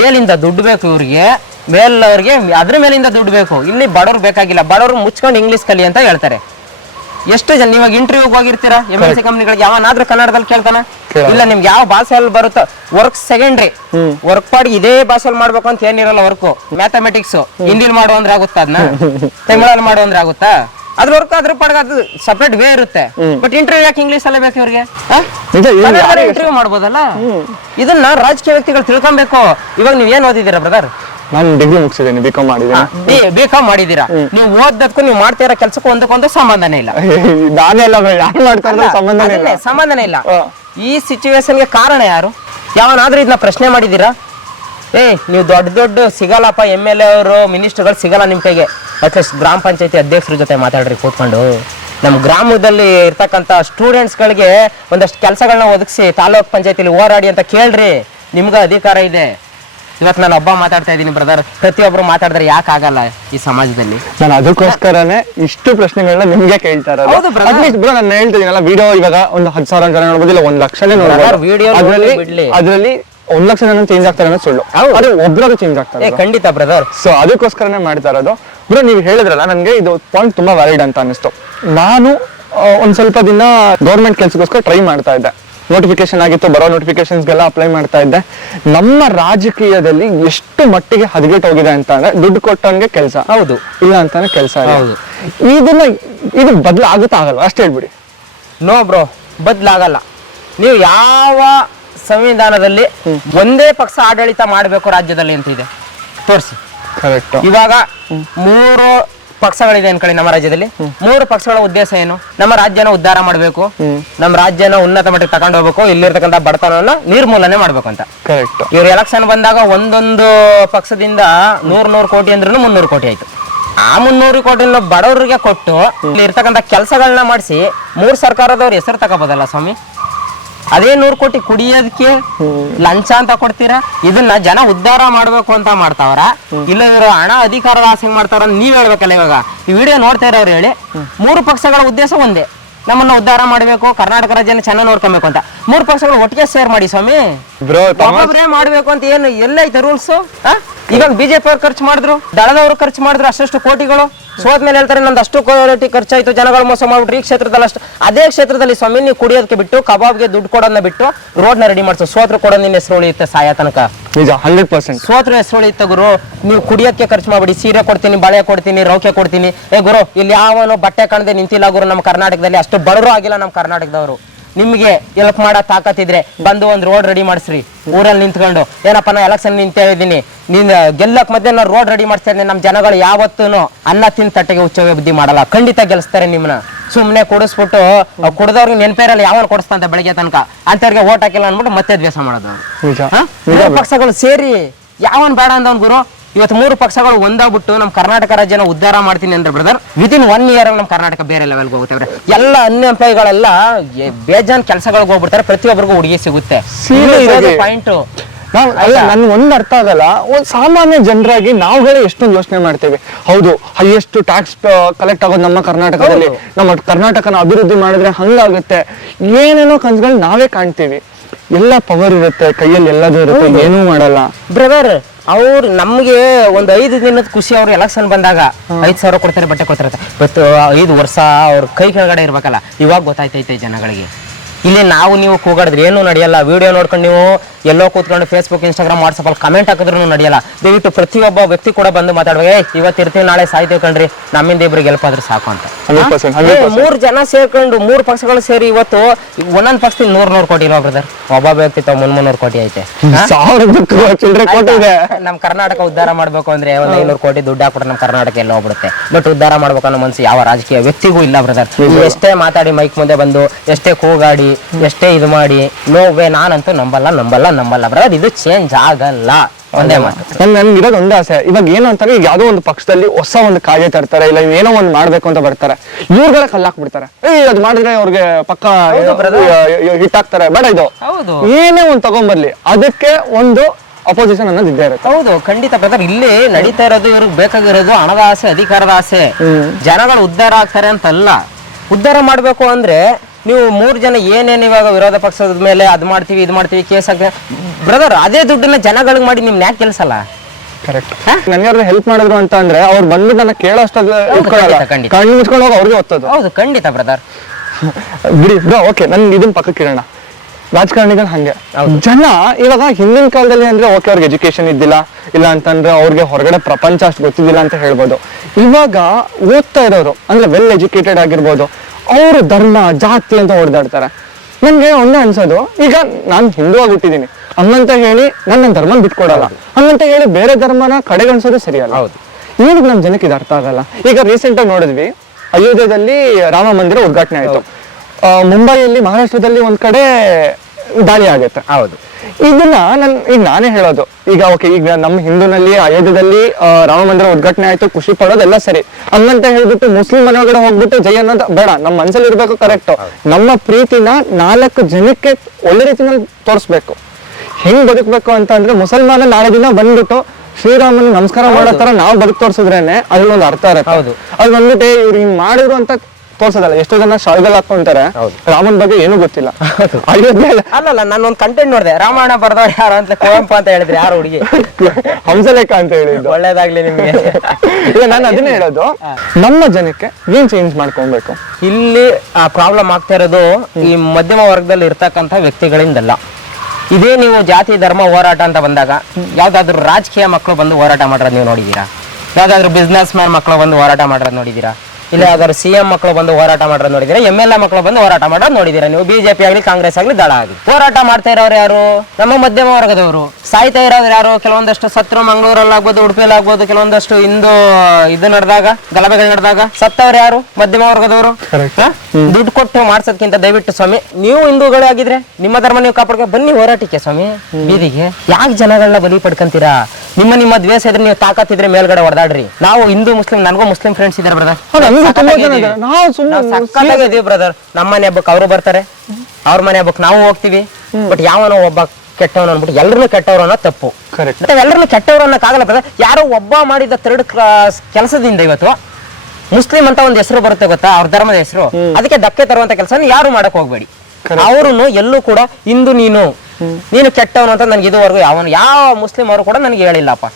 ಮೇಲಿಂದ ದುಡ್ಡು ಬೇಕು ಇವ್ರಿಗೆ, ಮೇಲವ್ರಿಗೆ ಅದ್ರ ಮೇಲಿಂದ ದುಡ್ಡು ಬೇಕು. ಇಲ್ಲಿ ಬಡವ್ರು ಬೇಕಾಗಿಲ್ಲ, ಬಡವ್ರು ಮುಚ್ಕೊಂಡು ಇಂಗ್ಲಿಷ್ ಕಲಿ ಅಂತ ಹೇಳ್ತಾರೆ. ಎಷ್ಟು ಜನ ಇವಾಗ ಇಂಟರ್ವ್ಯೂಗೆ ಹೋಗಿರ್ತೀರಾ MNC ಕಂಪ್ನಿಗಳಿಗೆ, ಯಾವನಾದ್ರೂ ಕನ್ನಡದಲ್ಲಿ ಕೇಳ್ತಾನ? ಇಲ್ಲ. ನಿಮ್ಗೆ ಯಾವ ಭಾಷೆಯಲ್ಲಿ ಬರುತ್ತೋ ವರ್ಕ್ ಸೆಕೆಂಡ್ರಿ, ವರ್ಕ್ ಪಾಡಿ ಇದೇ ಭಾಷೆಯಲ್ಲಿ ಮಾಡ್ಬೇಕು ಅಂತ ಏನಿರಲ್ಲ. ವರ್ಕ್ ಮ್ಯಾಥಮೆಟಿಕ್ಸ್ ಹಿಂದಿಲಿ ಮಾಡು ಅಂದ್ರೆ ಆಗುತ್ತಾ? ಅದನ್ನ ತಮಿಳಲ್ಲಿ ಮಾಡು ಅಂದ್ರೆ ಆಗುತ್ತಾ? ಅದ್ರ ವರ್ಕ್ ಅದ್ರ ಪಾಡ್ಗ ಅದು ಸಪ್ರೇಟ್ ವೇ ಇರುತ್ತೆ. ಬಟ್ ಇಂಟರ್ವ್ಯೂ ಯಾಕೆ ಇಂಗ್ಲಿಷ್ ಅಲ್ಲೇ ಬೇಕು ಇವ್ರಿಗೆ? ಇಂಟರ್ವ್ಯೂ ಮಾಡ್ಬೋದಲ್ಲ. ಇದನ್ನ ರಾಜಕೀಯ ವ್ಯಕ್ತಿಗಳು ತಿಳ್ಕೊಬೇಕು. ಇವಾಗ ನೀವ್ ಏನ್ ಓದಿದ್ದೀರಾ ಬ್ರದರ್? ನಾನು ಡಿಗ್ರಿ ಮುಗಿಸಿದ್ದೀನಿ, ಬಿಕಾಮ್ ಮಾಡಿದ್ದೀನಿ. ಬಿಕಾಮ್ ಮಾಡಿದೀರಾ? ನೀವು ಓದಕ್ಕೂ ನೀವು ಮಾಡ್ತಾ ಇರೋ ಕೆಲಸಕ್ಕೂ ಒಂದಕ್ಕೊಂದು ಸಂಬಂಧನೇ ಇಲ್ಲ. ಸಂಬಂಧನೇ ಇಲ್ಲ. ಈ ಸಿಚುವೇಶನ್ಗೆ ಕಾರಣ ಯಾರು? ಯಾವನಾದ್ರೂ ಇದನ್ನ ಪ್ರಶ್ನೆ ಮಾಡಿದೀರಾ? ನೀವು ದೊಡ್ಡ ಸಿಗಲ್ಲಪ್ಪ, MLA ಅವರು, ಮಿನಿಸ್ಟರ್ಗಳು ಸಿಗಲ್ಲ ನಿಮ್ ಕೈಗೆ. ಅಟ್ಲೀಸ್ಟ್ ಗ್ರಾಮ ಪಂಚಾಯತಿ ಅಧ್ಯಕ್ಷರ ಜೊತೆ ಮಾತಾಡ್ರಿ ಕೂತ್ಕೊಂಡು. ನಮ್ಮ ಗ್ರಾಮದಲ್ಲಿ ಇರ್ತಕ್ಕಂಥ ಸ್ಟೂಡೆಂಟ್ಸ್ಗಳಿಗೆ ಒಂದಷ್ಟು ಕೆಲಸಗಳನ್ನ ಒದಗಿಸಿ ತಾಲೂಕ್ ಪಂಚಾಯತಿಲಿ ಹೋರಾಡಿ ಅಂತ ಕೇಳ್ರಿ. ನಿಮ್ಗೆ ಅಧಿಕಾರ ಇದೆ. ಇವತ್ತು ನಾನು ಒಬ್ಬ ಮಾತಾಡ್ತಾ ಇದ್ದೀನಿ ಬ್ರದರ್, ಪ್ರತಿಯೊಬ್ರು ಮಾತಾಡಿದ್ರೆ ಯಾಕೆ ಆಗಲ್ಲ ಈ ಸಮಾಜದಲ್ಲಿ? ನಾನು ಅದಕ್ಕೋಸ್ಕರನೇ ಇಷ್ಟು ಪ್ರಶ್ನೆಗಳನ್ನ ನಿಮ್ಗೆ ಕೇಳ್ತಾ ಇರೋದು. ನಾನು ಹೇಳ್ತಿದ್ದೀನಲ್ಲ, ವಿಡಿಯೋ ಇವಾಗ ಒಂದು 10,000 ಜನ ನೋಡ್ಬೋದಿಲ್ಲ, 1 ಲಕ್ಷನೇ ನೋಡ್ಬೋದು. ಅದ್ರಲ್ಲಿ 1 ಲಕ್ಷ ಜನ ಚೇಂಜ್ ಆಗ್ತಾರೆ ಅನ್ನೋದು ಸುಳ್ಳು, ಆದ್ರೆ ಒಬ್ರಾದ್ರು ಚೇಂಜ್ ಆಗ್ತಾರೆ. ಖಂಡಿತ ಬ್ರದರ್. ಸೊ ಅದಕ್ಕೋಸ್ಕರನೇ ಮಾಡ್ತಾ ಇರೋದು. ಬ್ರೋ, ನೀವು ಹೇಳಿದ್ರಲ್ಲ, ನನಗೆ ಇದು ಪಾಯಿಂಟ್ ತುಂಬಾ ವ್ಯಾಲಿಡ್ ಅಂತ ಅನಿಸ್ತು. ನಾನು ಒಂದ್ ಸ್ವಲ್ಪ ದಿನ ಗೌರ್ಮೆಂಟ್ ಕೆಲ್ಸಕ್ಕೋಸ್ಕರ ಟ್ರೈ ಮಾಡ್ತಾ ಇದ್ದೆ. ನೋಟಿಫಿಕೇಶನ್ ಆಗಿತ್ತು, ಬರೋ ನೋಟಿಫಿಕೇಶನ್ಸ್ಗೆಲ್ಲ ಅಪ್ಲೈ ಮಾಡ್ತಾ ಇದ್ದೆ. ನಮ್ಮ ರಾಜಕೀಯದಲ್ಲಿ ಎಷ್ಟು ಮಟ್ಟಿಗೆ ಹದಗೆಟ್ಟು ಹೋಗಿದೆ ಅಂತ ಅಂದ್ರೆ, ದುಡ್ಡು ಕೊಟ್ಟವನ್ಗೆ ಕೆಲಸ, ಹೌದು, ಇಲ್ಲ ಅಂತಾನೆ ಕೆಲಸ. ಇದು ಬದಲಾಗುತ್ತಾ ಆಗಲ್ವಾ? ಅಷ್ಟೇ ಹೇಳ್ಬಿಡಿ. ನೋ ಬ್ರೋ, ಬದಲಾಗಲ್ಲ. ನೀವು ಯಾವ ಸಂವಿಧಾನದಲ್ಲಿ ಒಂದೇ ಪಕ್ಷ ಆಡಳಿತ ಮಾಡಬೇಕು ರಾಜ್ಯದಲ್ಲಿ ಅಂತ ಇದೆ ತೋರಿಸಿ. ಕರೆಕ್ಟ್. ಇವಾಗ 3 ಪಕ್ಷಗಳಿದೆ ಅನ್ಕೊಳ್ಳಿ ನಮ್ಮ ರಾಜ್ಯದಲ್ಲಿ. 3 ಪಕ್ಷಗಳ ಉದ್ದೇಶ ಏನು? ನಮ್ಮ ರಾಜ್ಯನ ಉದ್ಧಾರ ಮಾಡಬೇಕು, ನಮ್ಮ ರಾಜ್ಯನ ಉನ್ನತ ಮಟ್ಟಕ್ಕೆ ತಗೊಂಡು ಹೋಗ್ಬೇಕು, ಇಲ್ಲಿರ್ತಕ್ಕಂಥ ಬಡತನವನ್ನ ನಿರ್ಮೂಲನೆ ಮಾಡ್ಬೇಕು ಅಂತ. ಕರೆಕ್ಟ್. ಇವ್ರು ಎಲೆಕ್ಷನ್ ಬಂದಾಗ ಒಂದೊಂದು ಪಕ್ಷದಿಂದ 100 ಕೋಟಿ ಅಂದ್ರೂ 300 ಕೋಟಿ ಆಯ್ತು. ಆ 300 ಕೋಟಿನ ಬಡವರಿಗೆ ಕೊಟ್ಟು ಇಲ್ಲಿ ಇರ್ತಕ್ಕಂಥ ಕೆಲಸಗಳನ್ನ ಮಾಡಿಸಿ 3 ಸರ್ಕಾರದವ್ರ ಹೆಸರು ತಗೋಬೋದಲ್ಲ ಸ್ವಾಮಿ? ಅದೇ 100 ಕೋಟಿ ಕುಡಿಯೋದಕ್ಕೆ ಲಂಚ ಅಂತ ಕೊಡ್ತೀರಾ. ಇದನ್ನ ಜನ ಉದ್ಧಾರ ಮಾಡ್ಬೇಕು ಅಂತ ಮಾಡ್ತಾವ್ರ, ಇಲ್ಲ ಇವರು ಹಣ ಅಧಿಕಾರದ ಆಸೆ ಮಾಡ್ತಾರ ನೀವ್ ಹೇಳ್ಬೇಕಲ್ಲ. ಇವಾಗ ಈ ವಿಡಿಯೋ ನೋಡ್ತಾ ಇರೋರು ಹೇಳಿ, 3 ಪಕ್ಷಗಳ ಉದ್ದೇಶ ಒಂದೇ, ನಮ್ಮನ್ನ ಉದ್ಧಾರ ಮಾಡ್ಬೇಕು, ಕರ್ನಾಟಕ ರಾಜ್ಯನ ಚೆನ್ನಾಗಿ ನೋಡ್ಕೊಬೇಕು ಅಂತ. 3 ಪಕ್ಷಗಳು ಒಟ್ಟಿಗೆ ಶೇರ್ ಮಾಡಿ ಸ್ವಾಮಿ. ಒಬ್ಬೊಬ್ರೇ ಮಾಡ್ಬೇಕು ಅಂತ ಏನು ಎಲ್ಲೈತೆ ರೂಲ್ಸ್? ಇವಾಗ ಬಿಜೆಪಿ ಅವ್ರು ಖರ್ಚು ಮಾಡಿದ್ರು, ದಳದವ್ರು ಖರ್ಚು ಮಾಡಿದ್ರು ಅಷ್ಟು ಕೋಟಿಗಳು. ಸೋತ್ಮೇಲೆ ಹೇಳ್ತಾರೆ ನಮ್ದು ಅಷ್ಟು ಕೋಟಿ ಖರ್ಚಾಯ್ತು, ಜನಗಳು ಮೋಸ ಮಾಡ್ಬಿಟ್ರು. ಈ ಕ್ಷೇತ್ರದಲ್ಲಿ ಅಷ್ಟು, ಅದೇ ಕ್ಷೇತ್ರದಲ್ಲಿ ಸ್ವಾಮಿ ನೀವು ಕುಡಿಯೋದಕ್ಕೆ ಬಿಟ್ಟು ಕಬಾಬ್ಗೆ ದುಡ್ಡು ಕೊಡೋದನ್ನ ಬಿಟ್ಟು ರೋಡ್ನ ರೆಡಿ ಮಾಡ್ಸೋ. ಸೋತ್ರು ಕೊಡೋದು ನಿನ್ನ ಹೆಸರು ಉಳಿಯುತ್ತೆ ಸಾಯ ತನಕ. ನಿಜ 100%. ಸೋತ್ರು ಹೆಸರು ಉಳಿಯುತ್ತೆ ಗುರು. ನೀವು ಕುಡಿಯೋಕ್ಕೆ ಖರ್ಚು ಮಾಡ್ಬಿಡಿ. ಸೀರೆ ಕೊಡ್ತೀನಿ, ಬಳೆ ಕೊಡ್ತೀನಿ, ರೌಕೆ ಕೊಡ್ತೀನಿ. ಗುರು ಇಲ್ಲಿ ಯಾವನು ಬಟ್ಟೆ ಕಾಣದೆ ನಿಂತಿಲ್ಲ ಗುರು ನಮ್ಮ ಕರ್ನಾಟಕದಲ್ಲಿ. ಅಷ್ಟು ಬಡವರು ಆಗಿಲ್ಲ ನಮ್ಮ ಕರ್ನಾಟಕದವರು. ನಿಮ್ಗೆ ಎಲ್ಪ್ ಮಾಡೋ ತಾಕತ್ತಿದ್ರೆ ಬಂದು ಒಂದು ರೋಡ್ ರೆಡಿ ಮಾಡಿಸ್ರಿ. ಊರಲ್ಲಿ ನಿಂತ್ಕೊಂಡು ಏನಪ್ಪ ನಾ ಎಲೆಕ್ಷನ್ ನಿಂತ ಹೇಳಿದೀನಿ, ನೀನ್ ಗೆಲ್ಲಕ್ ಮಧ್ಯೆ ನಾನು ರೋಡ್ ರೆಡಿ ಮಾಡಿಸ್ತಾ ಇದ್ದೀನಿ. ನಮ್ಮ ಜನಗಳು ಯಾವತ್ತೂ ಅನ್ನ ತಿಂದ ತಟ್ಟೆಗೆ ಹುಚ್ಚೋಗೆ ಬುದ್ಧಿ ಮಾಡಲ್ಲ. ಖಂಡಿತ ಗೆಲ್ಲಿಸ್ತಾರೆ ನಿಮ್ನ. ಸುಮ್ಮನೆ ಕುಡಿಸ್ಬಿಟ್ಟು ಕುಡ್ದವ್ರಿಗೆ ನೆನಪೇರಲ್ಲಿ ಯಾವಾಗ ಕೊಡಿಸ್ತಂತ ಬೆಳಗ್ಗೆ ತನಕ ಅಂತವ್ರಿಗೆ ಓಟ್ ಹಾಕಿಲ್ಲ ಅನ್ಬಿಟ್ಟು ಮತ್ತೆ ದ್ವೇಷ ಮಾಡೋದು. 3 ಪಕ್ಷಗಳು ಸೇರಿ ಯಾವನ್ ಬೇಡ ಅಂದವನ್ ಗುರು. ಇವತ್ತು 3 ಪಕ್ಷಗಳು ಒಂದಾಗ್ಬಿಟ್ಟು ನಮ್ಮ ಕರ್ನಾಟಕ ರಾಜ್ಯನ ಉದ್ಧಾರ ಮಾಡ್ತೀನಿ ಅಂದ್ರೆ ಬ್ರದರ್, ವಿತಿನ್ 1 ಇಯರ್ ನಮ್ಮ ಕರ್ನಾಟಕ ಬೇರೆ ಲೆವೆಲ್ಗೆ ಹೋಗುತ್ತೆ. ಎಲ್ಲ ಅನ್ಎಂಪ್ಲಾಯ್ಗಳೆಲ್ಲ ಬೇಜಾನ್ ಕೆಲಸಗಳಿಗೆ ಹೋಗ್ಬಿಡ್ತಾರೆ. ಪ್ರತಿಯೊಬ್ಬರಿಗೂ ಹುಡುಗಿ ಸಿಗುತ್ತೆ. ಪಾಯಿಂಟ್ ನನ್ ಒಂದ್ ಅರ್ಥ ಆಗಲ್ಲ, ಒಂದ್ ಸಾಮಾನ್ಯ ಜನರಾಗಿ ನಾವುಗಳೇ ಎಷ್ಟೊಂದು ಯೋಚನೆ ಮಾಡ್ತೇವೆ. ಹೌದು, ಹೈಯೆಸ್ಟ್ ಟ್ಯಾಕ್ಸ್ ಕಲೆಕ್ಟ್ ಆಗೋದು ನಮ್ಮ ಕರ್ನಾಟಕದಲ್ಲಿ, ನಮ್ಮ ಕರ್ನಾಟಕನ ಅಭಿವೃದ್ಧಿ ಮಾಡಿದ್ರೆ ಹಂಗಾಗುತ್ತೆ, ಏನೇನೋ ಕನ್ಸುಗಳು ನಾವೇ ಕಾಣ್ತೀವಿ. ಎಲ್ಲ ಪವರ್ ಇರುತ್ತೆ ಕೈಯಲ್ಲಿ, ಎಲ್ಲದೂ ಇರುತ್ತೆ, ಏನೂ ಮಾಡಲ್ಲ ಬ್ರದರ್. ಅವ್ರು ನಮ್ಗೆ ಒಂದು 5 ದಿನದ ಖುಷಿ. ಅವ್ರು ಎಲೆಕ್ಷನ್ ಬಂದಾಗ 5,000 ಕೊಡ್ತಾರೆ, ಬಟ್ಟೆ ಕೊಡ್ತಾರೆ. ಬಟ್ 5 ವರ್ಷ ಅವ್ರ ಕೈ ಕೆಳಗಡೆ ಇರ್ಬೇಕಲ್ಲ. ಇವಾಗ ಗೊತ್ತಾಯ್ತೈತೆ ಜನಗಳಿಗೆ. ಇಲ್ಲಿ ನಾವು ನೀವು ಕೂಗಾಡಿದ್ರೆ ಏನು ನಡೆಯಲ್ಲ. ವಿಡಿಯೋ ನೋಡ್ಕೊಂಡು ನೀವು ಎಲ್ಲೋ ಕೂತ್ಕೊಂಡು ಫೇಸ್ಬುಕ್, ಇನ್ಸ್ಟಾಗ್ರಾಮ್, ವಾಟ್ಸಪ್ ಅಲ್ಲಿ ಕಮೆಂಟ್ ಹಾಕಿದ್ರು ನಡೆಯಲ್ಲ. ದಯವಿಟ್ಟು ಪ್ರತಿಯೊಬ್ಬ ವ್ಯಕ್ತಿ ಕೂಡ ಬಂದು ಮಾತಾಡುವಾಗ ಇವತ್ತು ಇರ್ತೀವಿ ನಾಳೆ ಸಾಯ್ತೀವಿ ಕಣ್ರಿ, ನಮ್ಮಿಂದ ಇಬ್ರಿಗೆ ಗೆಲ್ಪ್ ಆದ್ರೆ ಸಾಕು ಅಂತ. 3 ಜನ ಸೇರ್ಕೊಂಡು 3 ಪಕ್ಷಗಳು ಸೇರಿ ಇವತ್ತು ಒಂದೊಂದು ಪಕ್ಷದಿಂದ 100 ಕೋಟಿ ಇಲ್ವಾ ಬ್ರದರ್? ಒಬ್ಬ ವ್ಯಕ್ತಿ 300 ಕೋಟಿ ಐತೆ. ನಮ್ ಕರ್ನಾಟಕ ಉದ್ಧಾರ ಮಾಡ್ಬೇಕು ಅಂದ್ರೆ ಒಂದು 500 ಕೋಟಿ ದುಡ್ಡು ಹಾಕ್ಬಿಟ್ರೆ ನಮ್ಮ ಕರ್ನಾಟಕ ಎಲ್ಲ ಹೋಗ್ಬಿಡುತ್ತೆ. ಬಟ್ ಉದ್ಧಾರ ಮಾಡ್ಬೇಕು ಅನ್ನೋ ಮನಸ್ಸು ಯಾವ ರಾಜಕೀಯ ವ್ಯಕ್ತಿಗೂ ಇಲ್ಲ ಬ್ರದರ್. ಎಷ್ಟೇ ಮಾತಾಡಿ ಮೈಕ್ ಮುಂದೆ ಬಂದು, ಎಷ್ಟೇ ಕೂಗಾಡಿ, ಎಷ್ಟೇ ಇದು ಮಾಡಿ, ನೋವೇ ನಾನಂತೂ ನಂಬಲ್ಲ ಬ್ರದರ್. ಇದು ಚೇಂಜ್ ಆಗಲ್ಲ. ಒಂದೇ ಮಾತು ನನ್ಗಿರೋದು ಒಂದೇ ಆಸೆ. ಇವಾಗ ಏನು ಅಂತಾರೆ, ಈಗ ಯಾವ್ದೋ ಒಂದು ಪಕ್ಷದಲ್ಲಿ ಹೊಸ ಒಂದು ಕಾಯ್ದೆ ತರ್ತಾರೆ, ಇಲ್ಲ ಏನೋ ಒಂದು ಮಾಡ್ಬೇಕು ಅಂತ ಬರ್ತಾರೆ, ಇವ್ರುಗಳ ಕಲ್ಲಾಕ್ಬಿಡ್ತಾರೆ. ಅದು ಮಾಡಿದ್ರೆ ಅವ್ರಿಗೆ ಪಕ್ಕ ಹಿಟ್ ಹಾಕ್ತಾರೆ. ಬೇಡ, ಇದು ಏನೇ ಒಂದು ತಗೊಂಡ್ಬರ್ಲಿ, ಅದಕ್ಕೆ ಒಂದು ಅಪೋಸಿಷನ್ ಅನ್ನೋದು ಇದ್ದೇ ಇರುತ್ತೆ. ಹೌದು, ಖಂಡಿತ ಬ್ರದರ್. ಇಲ್ಲಿ ನಡೀತಾ ಇರೋದು, ಇವ್ರಿಗೆ ಬೇಕಾಗಿರೋದು ಹಣದ ಆಸೆ, ಅಧಿಕಾರದ ಆಸೆ. ಜನಗಳು ಉದ್ಧಾರ ಆಗ್ತಾರೆ ಅಂತಲ್ಲ. ಉದ್ಧಾರ ಮಾಡ್ಬೇಕು ಅಂದ್ರೆ ನೀವು 3 ಜನ ಏನೇನು ಇವಾಗ ವಿರೋಧ ಪಕ್ಷದ ಮೇಲೆ ಅದ್ ಮಾಡ್ತೀವಿ, ಇದು ಮಾಡ್ತೀವಿ, ಕೇಸ್ ಆಗ್ತದೆ ಬ್ರದರ್. ಅದೇ ದುಡ್ಡನ್ನ ಜನಗಳಿಗೆ ಮಾಡಿ ನಿಮ್ನ ಯಾಕೆ ಕೆಲಸಲ್ಲ? ಕರೆಕ್ಟ್. ನನಗೆ ಹೆಲ್ಪ್ ಮಾಡಿದ್ರು ಅಂತ ಅಂದ್ರೆ ಅವ್ರು ಬಂದು ನನ್ನ ಕೇಳೋ ಅಷ್ಟಾಗ ಕಣ್ಣು ಮುಚ್ಕೊಂಡು ಹೋಗಿ ಅವ್ರಿಗೆ ಒತ್ತೋದು. ಹೌದು, ಖಂಡಿತ ಬ್ರದರ್. ಬಿಡಿ ಬ್ರೋ, ಓಕೆ, ನನ್ ಇದನ್ನ ಪಕ್ಕಕ್ಕೆ ಇರೋಣ. ರಾಜಕಾರಣಿಗಳು ಹಂಗೆ ಜನ ಇವಾಗ ಹಿಂದಿನ ಕಾಲದಲ್ಲಿ ಅಂದ್ರೆ ಓಕೆ, ಅವ್ರಿಗೆ ಎಜುಕೇಶನ್ ಇದ್ದಿಲ್ಲ, ಇಲ್ಲ ಅಂತಂದ್ರೆ ಅವ್ರಿಗೆ ಹೊರಗಡೆ ಪ್ರಪಂಚ ಅಷ್ಟು ಗೊತ್ತಿದ್ದಿಲ್ಲ ಅಂತ ಹೇಳ್ಬೋದು. ಇವಾಗ ಓದ್ತಾ ಇರೋರು ಅಂದ್ರೆ ವೆಲ್ ಎಜುಕೇಟೆಡ್ ಆಗಿರ್ಬೋದು, ಅವರು ಧರ್ಮ ಜಾತಿ ಅಂತ ಹೊಡೆದಾಡ್ತಾರೆ. ನನ್ಗೆ ಒಂದೇ ಅನ್ಸೋದು, ಈಗ ನಾನು ಹಿಂದೂ ಆಗಿ ಹುಟ್ಟಿದ್ದೀನಿ ಹಂಗಂತ ಹೇಳಿ ನನ್ನ ಧರ್ಮ ಬಿಟ್ಕೊಡಲ್ಲ, ಹಂಗಂತ ಹೇಳಿ ಬೇರೆ ಧರ್ಮನ ಕಡೆಗಣಿಸೋದು ಸರಿಯಲ್ಲ. ಈಗ ನಮ್ಮ ಜನಕ್ಕೆ ಇದು ಅರ್ಥ ಆಗಲ್ಲ. ಈಗ ರೀಸೆಂಟ್ ಆಗಿ ನೋಡಿದ್ವಿ, ಅಯೋಧ್ಯೆಯಲ್ಲಿ ರಾಮ ಮಂದಿರ ಉದ್ಘಾಟನೆ ಆಯ್ತು. ಮುಂಬೈಯಲ್ಲಿ, ಮಹಾರಾಷ್ಟ್ರದಲ್ಲಿ ಒಂದ್ ಕಡೆ ದಾಳಿ ಆಗುತ್ತೆ. ಹೌದು, ಇದನ್ನ ಈಗ ನಾನೇ ಹೇಳೋದು. ಈಗ ಓಕೆ, ಈಗ ನಮ್ಮ ಹಿಂದೂನಲ್ಲಿ ಅಯೋಧ್ಯೆಯಲ್ಲಿ ರಾಮ ಮಂದಿರ ಉದ್ಘಾಟನೆ ಆಯ್ತು, ಖುಷಿ ಪಡೋದೆಲ್ಲ ಸರಿ. ಹಂಗಂತ ಹೇಳ್ಬಿಟ್ಟು ಮುಸ್ಲಿಂ ಮನೆಯೊಳಗಡೆ ಹೋಗ್ಬಿಟ್ಟು ಜೈ ಅನ್ನೋದು ಬೇಡ. ನಮ್ಮ ಮನಸ್ಸಲ್ಲಿ ಇರ್ಬೇಕು, ಕರೆಕ್ಟ್. ನಮ್ಮ ಪ್ರೀತಿನ 4 ಜನಕ್ಕೆ ಒಳ್ಳೆ ರೀತಿನಲ್ಲಿ ತೋರಿಸ್ಬೇಕು. ಹೆಂಗ್ ಬದುಕ್ಬೇಕು ಅಂತ ಅಂದ್ರೆ, ಮುಸಲ್ಮಾನ ನಾಳೆ ದಿನ ಬಂದ್ಬಿಟ್ಟು ಶ್ರೀರಾಮನ ನಮಸ್ಕಾರ ಮಾಡೋ ತರ ನಾವು ಬದುಕ್ ತೋರ್ಸಿದ್ರೇನೆ ಅದ್ರಲ್ಲೊಂದು ಅರ್ಥ ಇರುತ್ತೆ. ಅದು ಬಂದ್ಬಿಟ್ಟು ಇವ್ರು ಹಿಂಗ್ ಮಾಡಿದ್ರು ಅಂತ ತೋರ್ಸೋದಲ್ಲ. ಎಷ್ಟೋ ಜನ ಶಾಲೆಗಳು ಹಾಕೊಂತಾರೆ, ರಾಮನ್ ಬಗ್ಗೆ ಏನೂ ಗೊತ್ತಿಲ್ಲ. ಅಲ್ಲಲ್ಲ, ನಾನು ಒಂದು ಕಂಟೆಂಟ್ ನೋಡಿದೆ, ರಾಮಾಯಣ ಬರ್ದವ್ರು ಯಾರು ಅಂತ ಕುವೆಂಪು ಅಂತ ಹೇಳಿದ್ರೆ ಯಾರು ಹುಡುಗಿ? ಹಂಸಲೇಖ ಅಂತ ಹೇಳಿದ್ದು. ಒಳ್ಳೇದಾಗ್ಲಿ ನಿಮ್ಗೆ. ಈಗ ನಾನು ಅದನ್ನೇ ಹೇಳೋದು, ನಮ್ಮ ಜನಕ್ಕೆ ಏನ್ ಚೇಂಜ್ ಮಾಡ್ಕೊಬೇಕು. ಇಲ್ಲಿ ಆ ಪ್ರಾಬ್ಲಮ್ ಆಗ್ತಾ ಇರೋದು ಈ ಮಧ್ಯಮ ವರ್ಗದಲ್ಲಿ ಇರ್ತಕ್ಕಂಥ ವ್ಯಕ್ತಿಗಳಿಂದಲ್ಲ. ಇದೇ ನೀವು ಜಾತಿ ಧರ್ಮ ಹೋರಾಟ ಅಂತ ಬಂದಾಗ ಯಾವ್ದಾದ್ರು ರಾಜಕೀಯ ಮಕ್ಕಳು ಬಂದು ಹೋರಾಟ ಮಾಡೋದು ನೀವು ನೋಡಿದೀರಾ? ಯಾವ್ದಾದ್ರು ಬಿಸ್ನೆಸ್ ಮ್ಯಾನ್ ಮಕ್ಕಳು ಬಂದು ಹೋರಾಟ ಮಾಡೋದು ನೋಡಿದೀರಾ? ಇಲ್ಲ ಯಾವ್ದಾದ್ರು CM ಮಕ್ಕಳು ಬಂದು ಹೋರಾಟ ಮಾಡೋದು ನೋಡಿದೀರಾ? MLA ಮಕ್ಕಳು ಬಂದು ಹೋರಾಟ ಮಾಡೋದು ನೋಡಿದೀರಾ? ನೀವು BJP ಆಗಲಿ, ಕಾಂಗ್ರೆಸ್ ಆಗಲಿ, ದಳ ಆಗಲಿ ಹೋರಾಟ ಮಾಡ್ತಾ ಇರೋರು ಯಾರು? ನಮ್ಮ ಮಧ್ಯಮ ವರ್ಗದವರು. ಸಾಯ್ತಾ ಇರೋರು ಯಾರು? ಕೆಲವೊಂದಷ್ಟು ಸತ್ರು ಮಂಗಳೂರಲ್ಲಿ ಆಗ್ಬೋದು, ಉಡುಪಿಯಲ್ಲಿ ಆಗ್ಬೋದು. ಕೆಲವೊಂದಷ್ಟು ಇದು ನಡೆದಾಗ, ಗಲಭೆಗಳು ನಡೆದಾಗ ಸತ್ತವ್ರು ಯಾರು? ಮಧ್ಯಮ ವರ್ಗದವರು. ದುಡ್ಡು ಕೊಟ್ಟು ಮಾಡ್ಸೋದ್ಕಿಂತ ದಯವಿಟ್ಟು ಸ್ವಾಮಿ, ನೀವು ಹಿಂದೂಗಳೇ ಆಗಿದ್ರೆ ನಿಮ್ಮ ಧರ್ಮ ನೀವು ಕಾಪಾಡ್ಕೊ ಬನ್ನಿ ಹೋರಾಟಕ್ಕೆ ಸ್ವಾಮಿ, ಬೀದಿಗೆ. ಯಾಕೆ ಜನಗಳನ್ನ ಬಲಿ ಪಡ್ಕೊಂತೀರಾ? ನಿಮ್ಮ ದ್ವೇಷ ಇದ್ರೆ ನೀವು ತಾಕತ್ತಿದ್ರೆ ಮೇಲ್ಗಡೆ ಹೊಡೆದಾಡ್ರಿ. ನಾವು ಹಿಂದೂ ಮುಸ್ಲಿಂ, ನನಗೂ ಮುಸ್ಲಿಂ ಫ್ರೆಂಡ್ಸ್ ಇದಾರೆ ಬ್ರದರ್, ನನಗೂ ತುಂಬಾ ಜನ ಇದ್ದಾರೆ. ನಾವು ಸುಮ್ಮನೆ ಸಕ್ಕತ್ತಾಗಿದ್ದೀವಿ ಬ್ರದರ್. ನಮ್ಮ ಮನೆ ಹಬ್ಬಕ್ಕೆ ಅವರು ಬರ್ತಾರೆ, ಅವ್ರ ಮನೆ ಹಬ್ಬಕ್ಕೆ ನಾವು ಹೋಗ್ತೀವಿ. ಬಟ್ ಯಾವನೋ ಒಬ್ಬ ಕೆಟ್ಟವನು ಅನ್ಬಿಟ್ಟು ಎಲ್ಲರೂ ಕೆಟ್ಟವ್ರು ಅನ್ನೋ ತಪ್ಪು. ಕರೆಕ್ಟ್. ಎಲ್ಲರನ್ನು ಕೆಟ್ಟವ್ರು ಅನ್ನೋಕ್ಕಾಗಲ್ಲ ಬ್ರದರ್. ಯಾರೋ ಒಬ್ಬ ಮಾಡಿದ ಥರ್ಡ್ ಕ್ಲಾಸ್ ಕೆಲಸದಿಂದ ಇವತ್ತು ಮುಸ್ಲಿಂ ಅಂತ ಒಂದು ಹೆಸರು ಬರುತ್ತೆ ಗೊತ್ತಾ, ಅವ್ರ ಧರ್ಮದ ಹೆಸರು, ಅದಕ್ಕೆ ಧಕ್ಕೆ ತರುವಂತ ಕೆಲಸ ಯಾರು ಮಾಡಕ್ ಹೋಗ್ಬೇಡಿ. ಅವ್ರು ಎಲ್ಲೂ ಕೂಡ ಇಂದು ನೀನು ಕೆಟ್ಟವನು ಅಂತ ನನ್ಗೆ ಇದುವರೆಗೂ ಯಾವ ಮುಸ್ಲಿಂ ಅವರು ಕೂಡ ನನಗೆ ಹೇಳಿಲ್ಲಪ್ಪ.